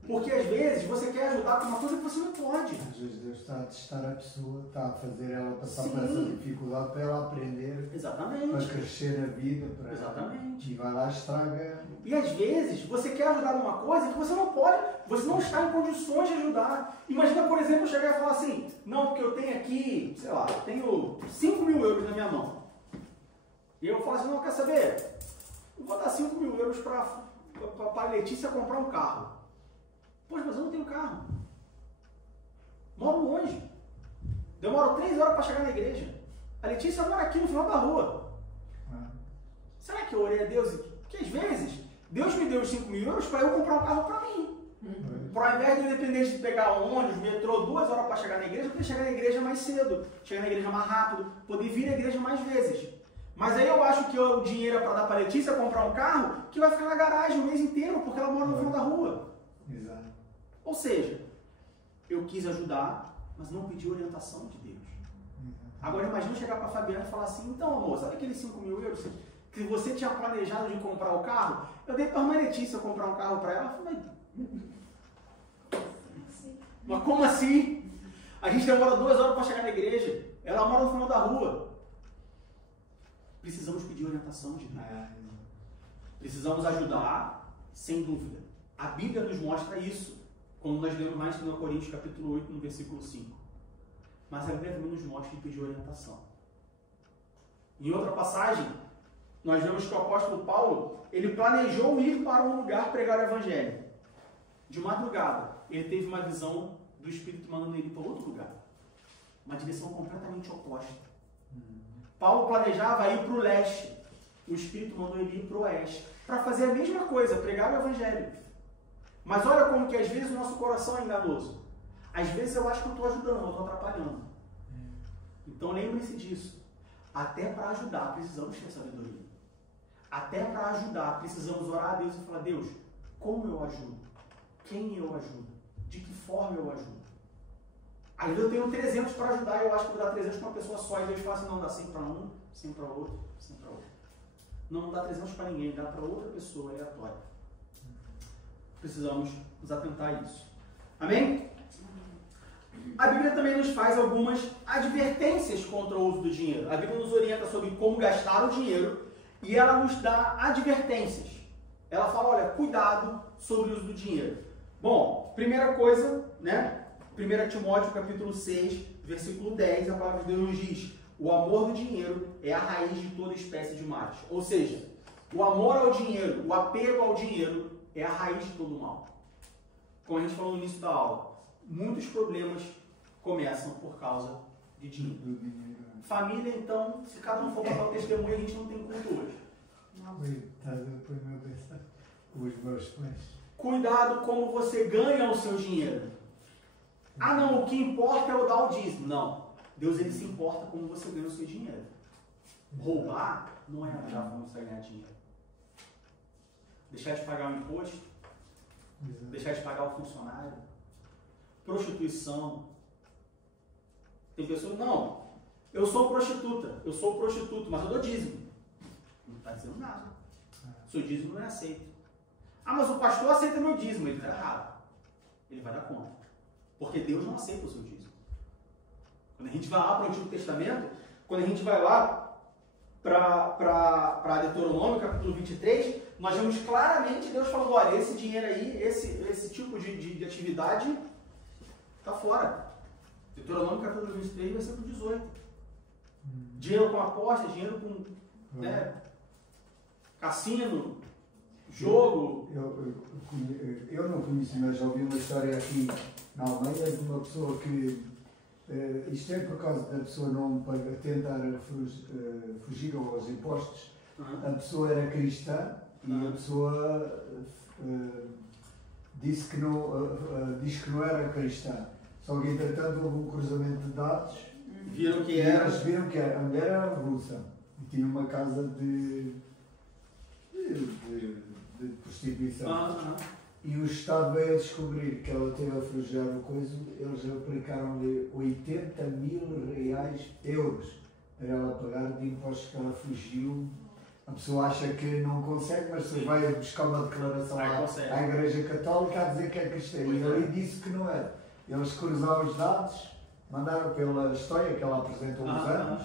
Porque às vezes você quer ajudar com uma coisa que você não pode. Às vezes Deus está a testar a pessoa, está a fazer ela passar por essa dificuldade para ela aprender. Exatamente. Para crescer na vida. Exatamente. E vai lá e estraga. E às vezes você quer ajudar numa coisa que você não pode, você não está em condições de ajudar. Imagina, por exemplo, eu chegar e falar assim, não, porque eu tenho aqui, sei lá, tenho 5.000 euros na minha mão. E eu falo assim, não, quer saber? Eu vou dar 5.000 euros para a Letícia comprar um carro. Poxa, mas eu não tenho carro. Moro longe. Demoro 3 horas para chegar na igreja. A Letícia mora aqui no final da rua. Será que eu orei a Deus? Porque às vezes, Deus me deu os 5.000 euros para eu comprar um carro para mim. Para ao invés de eu depender de pegar ônibus, metrô, 2 horas para chegar na igreja, eu poder chegar na igreja mais cedo, chegar na igreja mais rápido, poder vir à igreja mais vezes. Mas aí eu acho que o dinheiro é para dar para a Letícia comprar um carro que vai ficar na garagem o mês inteiro, porque ela mora no final da rua. Exato. Ou seja, eu quis ajudar, mas não pedi orientação de Deus. Agora imagina chegar para a Fabiana e falar assim, então amor, sabe aqueles 5.000 euros que você tinha planejado de comprar o carro? Eu dei para a Letícia comprar um carro para ela. Eu falei, mas como assim? A gente demora 2 horas para chegar na igreja. Ela mora no final da rua. Precisamos pedir orientação de Deus. Precisamos ajudar, sem dúvida. A Bíblia nos mostra isso. Quando nós lemos mais em 2 Coríntios, capítulo 8, no versículo 5. Mas a Bíblia também nos mostra que pedir orientação. Em outra passagem, nós vemos que o apóstolo Paulo, ele planejou ir para um lugar pregar o evangelho. De madrugada, ele teve uma visão do Espírito mandando ele para outro lugar. Uma direção completamente oposta. Paulo planejava ir para o leste. O Espírito mandou ele ir para o oeste. Para fazer a mesma coisa, pregar o evangelho. Mas olha como que às vezes o nosso coração é enganoso. Às vezes eu acho que eu estou ajudando, eu estou atrapalhando. Então lembre-se disso. Até para ajudar precisamos ter sabedoria. Até para ajudar precisamos orar a Deus e falar, Deus, como eu ajudo? Quem eu ajudo? De que forma eu ajudo? Às vezes eu tenho 300 para ajudar e eu acho que vou dar 300 para uma pessoa só. E Deus fala assim, não, dá 100 para um, 100 para outro, 100 para outro. Não dá 300 para ninguém, dá para outra pessoa aleatória. Precisamos nos atentar a isso. Amém? A Bíblia também nos faz algumas advertências contra o uso do dinheiro. A Bíblia nos orienta sobre como gastar o dinheiro e ela nos dá advertências. Ela fala, olha, cuidado sobre o uso do dinheiro. Bom, primeira coisa, né? 1 Timóteo capítulo 6, versículo 10, a palavra de Deus nos diz, o amor do dinheiro é a raiz de toda espécie de males. Ou seja, o amor ao dinheiro, o apego ao dinheiro é a raiz de todo o mal. Como a gente falou no início da aula, muitos problemas começam por causa de dinheiro. Família, então, se cada um for para o testemunho, a gente não tem culto hoje. Os meus pais. Cuidado como você ganha o seu dinheiro. Ah não, o que importa é o dar o dízimo. Não. Deus ele se importa como você ganha o seu dinheiro. Roubar não é a melhor forma de você ganhar dinheiro. Deixar de pagar o imposto, deixar de pagar o funcionário, prostituição. Tem pessoas, não, eu sou prostituta, eu sou prostituto, mas eu dou dízimo. Não está dizendo nada. Seu dízimo não é aceito. Ah, mas o pastor aceita meu dízimo, ele está errado. Ele vai dar conta. Porque Deus não aceita o seu dízimo. Quando a gente vai lá para o Antigo Testamento, quando a gente vai lá para Deuteronômio, capítulo 23, nós vemos claramente Deus falando, olha, esse dinheiro aí, esse tipo de atividade está fora. Deuteronômio, capítulo 23, versículo 18. Dinheiro com aposta, dinheiro com... Né? cassino, jogo. Eu não conheço, mas já ouvi uma história aqui na Alemanha de uma pessoa que, isto é por causa da pessoa não tentar fugir aos impostos. A pessoa era cristã e a pessoa diz que não era cristã. Só que entretanto houve um cruzamento de dados. Viram que a mulher era russa e tinha uma casa de prostituição. E o Estado veio a descobrir que ela teve a forjar o coisa, eles aplicaram-lhe 80 mil euros para ela pagar de impostos que ela fugiu. A pessoa acha que não consegue, mas se vai buscar uma declaração à Igreja Católica a dizer que é cristã. E ele disse que não era. Eles cruzaram os dados, mandaram pela história que ela apresentou uns anos,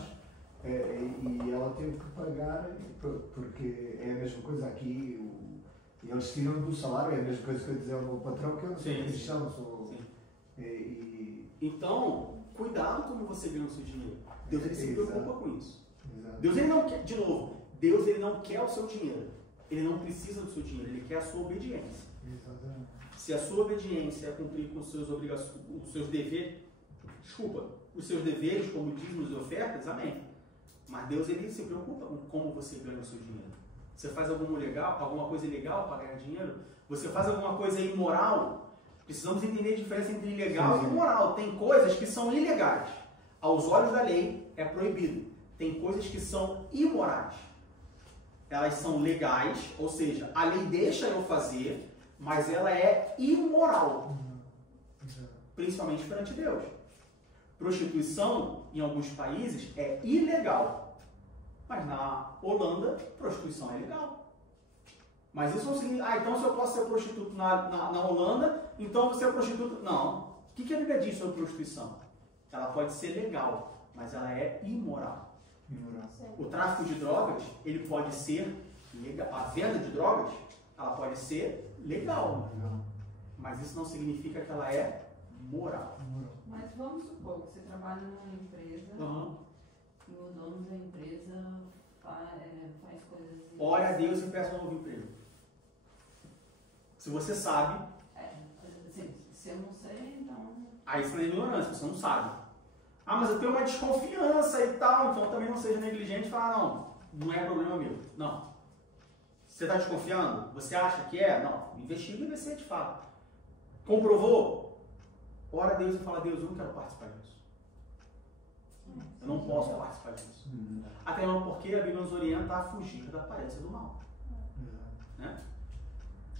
e ela teve que pagar, porque é a mesma coisa aqui. Eles tiram do salário, é a mesma coisa que eu dizer ao meu patrão, que eu não sou cristão, sou... Então, cuidado como você ganha o seu dinheiro. Deus ele se preocupa com isso. Exato. Deus ele não quer, de novo, Deus ele não quer o seu dinheiro. Ele não precisa do seu dinheiro, ele quer a sua obediência. Exatamente. Se a sua obediência é cumprir com os seus deveres, como dízimos e ofertas, amém. Mas Deus ele se preocupa com como você ganha o seu dinheiro. Você faz alguma coisa ilegal para ganhar dinheiro? Você faz alguma coisa imoral? Precisamos entender a diferença entre ilegal e imoral. Tem coisas que são ilegais. Aos olhos da lei é proibido. Tem coisas que são imorais. Elas são legais, ou seja, a lei deixa eu fazer, mas ela é imoral. Principalmente perante Deus. Prostituição, em alguns países, é ilegal. Mas na Holanda, prostituição é legal. Mas isso não significa, então se eu posso ser prostituto na Holanda, então você é prostituto. Não. O que a Bíblia diz sobre prostituição? Ela pode ser legal, mas ela é imoral. O tráfico de drogas, ele pode ser legal. A venda de drogas, ela pode ser legal. Mas isso não significa que ela é moral. Mas vamos supor que você trabalha numa empresa e o dono da empresa faz coisas... Ore a Deus e peça um novo emprego. Se você sabe... se eu não sei, então... Aí você é ignorância, você não sabe. Ah, mas eu tenho uma desconfiança e tal, então também não seja negligente e falar, não é problema meu. Não. Você está desconfiando? Você acha que é? Não. Investiga e vê se é de fato. Comprovou? Ora a Deus e fala, Deus, eu não quero participar disso. Eu não posso participar disso. Até mesmo porque a Bíblia nos orienta a fugir da aparência do mal. Né?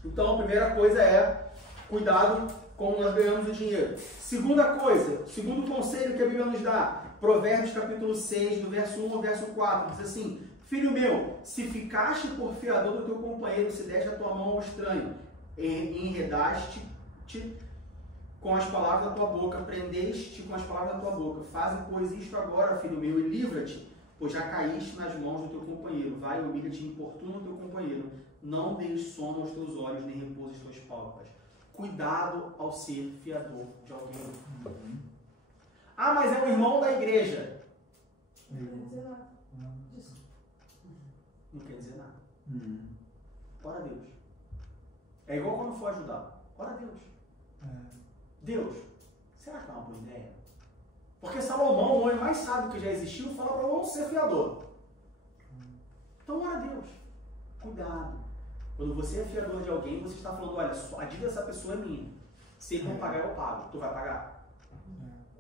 Então, a primeira coisa é cuidado como nós ganhamos o dinheiro. Segunda coisa, segundo conselho que a Bíblia nos dá, Provérbios capítulo 6, do verso 1 ao verso 4, diz assim, filho meu, se ficaste por fiador do teu companheiro, se deste a tua mão ao estranho, enredaste-te com as palavras da tua boca, prendeste com as palavras da tua boca, faze, pois, isto agora, filho meu, e livra-te, pois já caíste nas mãos do teu companheiro, vai, humilha-te e importuna o teu companheiro, não deis sono aos teus olhos, nem repouso as tuas pálpebras. Cuidado ao ser fiador de alguém. Ah, mas é um irmão da igreja. Não quer dizer nada. Não quer dizer nada. Ora a Deus. É igual quando for ajudar. Ora a Deus. Deus, será que é uma boa ideia? Porque Salomão, o homem mais sábio que já existiu, fala para não ser fiador. Então ora a Deus. Cuidado. Quando você é fiador de alguém, você está falando, olha, a dívida dessa pessoa é minha. Se ele não pagar, eu pago. Tu vai pagar?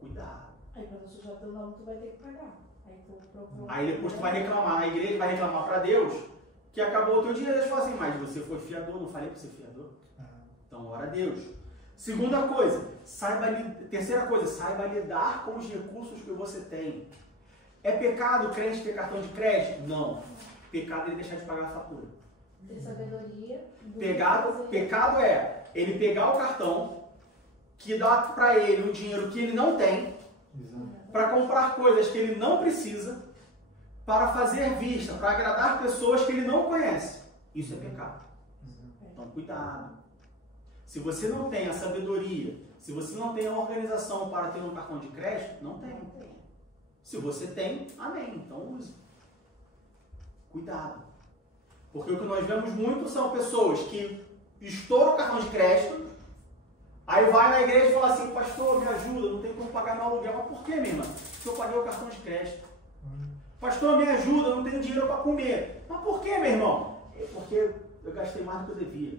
Cuidado. Aí quando você já deu nome, tu vai ter que pagar. Aí depois tu vai reclamar na igreja, vai reclamar para Deus que acabou o teu dinheiro. Eles falam assim, mas você foi fiador, não falei para ser fiador? Então ora a Deus. Segunda coisa, terceira coisa, saiba lidar com os recursos que você tem. É pecado o crente ter cartão de crédito? Não. Pecado é ele deixar de pagar a fatura. Ter sabedoria. Pecado é ele pegar o cartão que dá para ele um dinheiro que ele não tem, para comprar coisas que ele não precisa, para fazer vista, para agradar pessoas que ele não conhece. Isso é pecado. Então cuidado. Se você não tem a sabedoria, se você não tem a organização para ter um cartão de crédito, não tem. Se você tem, amém. Então use. Cuidado. Porque o que nós vemos muito são pessoas que estouram o cartão de crédito, aí vai na igreja e fala assim, pastor, me ajuda, não tem como pagar meu aluguel. Mas por que, minha irmã? Porque eu paguei o cartão de crédito. Pastor, me ajuda, não tenho dinheiro para comer. Mas por que, meu irmão? Porque eu gastei mais do que eu devia.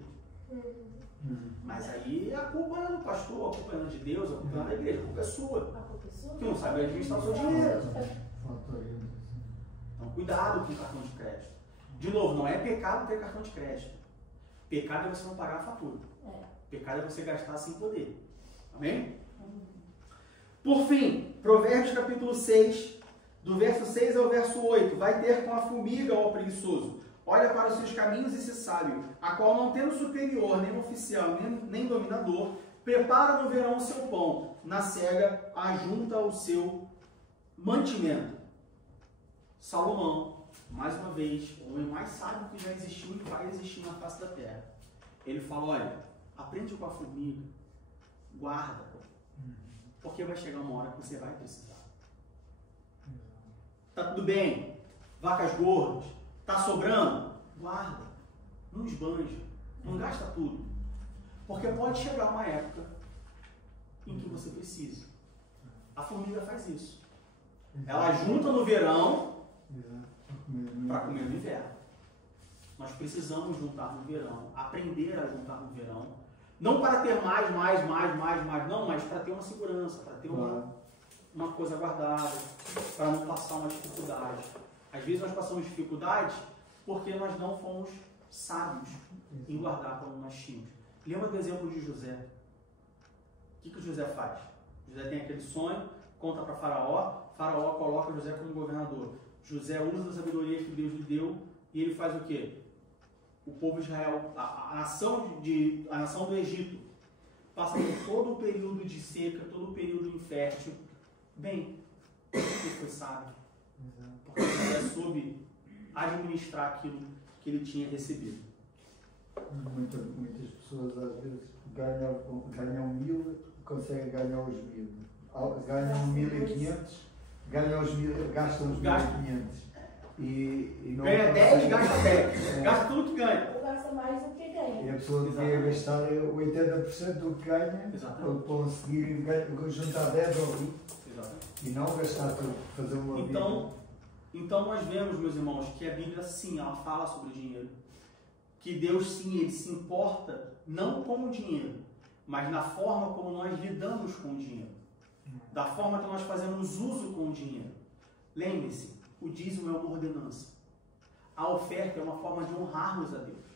Mas aí a culpa é do pastor, a culpa é de Deus, a culpa é da igreja, a culpa é sua. Que não sabe administrar o seu dinheiro. Então cuidado com o cartão de crédito. De novo, não é pecado ter cartão de crédito. Pecado é você não pagar a fatura. Pecado é você gastar sem poder. Amém? Por fim, Provérbios capítulo 6, do verso 6 ao verso 8. Vai ter com a formiga, ó preguiçoso. Olha para os seus caminhos e se sábio, a qual não tendo superior, nem oficial, nem dominador, prepara no verão o seu pão, na cega ajunta o seu mantimento. Salomão, mais uma vez, o homem mais sábio que já existiu e vai existir na face da terra. Ele fala, olha, aprende com a formiga, guarda, porque vai chegar uma hora que você vai precisar. Tá tudo bem, vacas gordas, tá sobrando, guarda, não esbanja, não gasta tudo. Porque pode chegar uma época em que você precisa. A formiga faz isso. Ela junta no verão para comer no inverno. Nós precisamos juntar no verão, aprender a juntar no verão. Não para ter mais, não, mas para ter uma segurança, para ter uma coisa guardada, para não passar uma dificuldade. Às vezes nós passamos dificuldades porque nós não fomos sábios em guardar como nós tínhamos. Lembra do exemplo de José? O que José faz? José tem aquele sonho, conta para Faraó, Faraó coloca José como governador. José usa a sabedoria que Deus lhe deu e ele faz o quê? O povo de Israel, a nação do Egito, passa por todo o período de seca, todo o período infértil. Bem, porque foi sábio. Porque José soube administrar aquilo que ele tinha recebido. Muitas pessoas às vezes ganham 1000, conseguem ganhar os 1000. Ganham 1500, gastam os 1500. E não ganha 10, gasta 10. Gasta tudo que ganha. Ou gasta mais do que ganha. E a pessoa devia gastar 80% do que ganha para conseguir juntar 10 ou 20. E não gastar tudo, fazer uma vida. Então nós vemos, meus irmãos, que a Bíblia sim, ela fala sobre dinheiro. Que Deus sim, ele se importa não com o dinheiro, mas na forma como nós lidamos com o dinheiro. Da forma que nós fazemos uso com o dinheiro. Lembre-se, o dízimo é uma ordenança. A oferta é uma forma de honrarmos a Deus.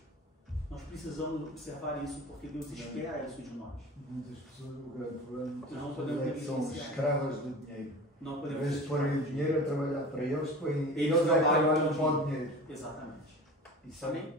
Nós precisamos observar isso, porque Deus espera isso de nós. Muitas pessoas, o grande problema, não podemos são escravas do dinheiro. Não em podemos vez de porem o dinheiro a trabalhar para eles, põem eles trabalham para o dinheiro. Exatamente. Isso também.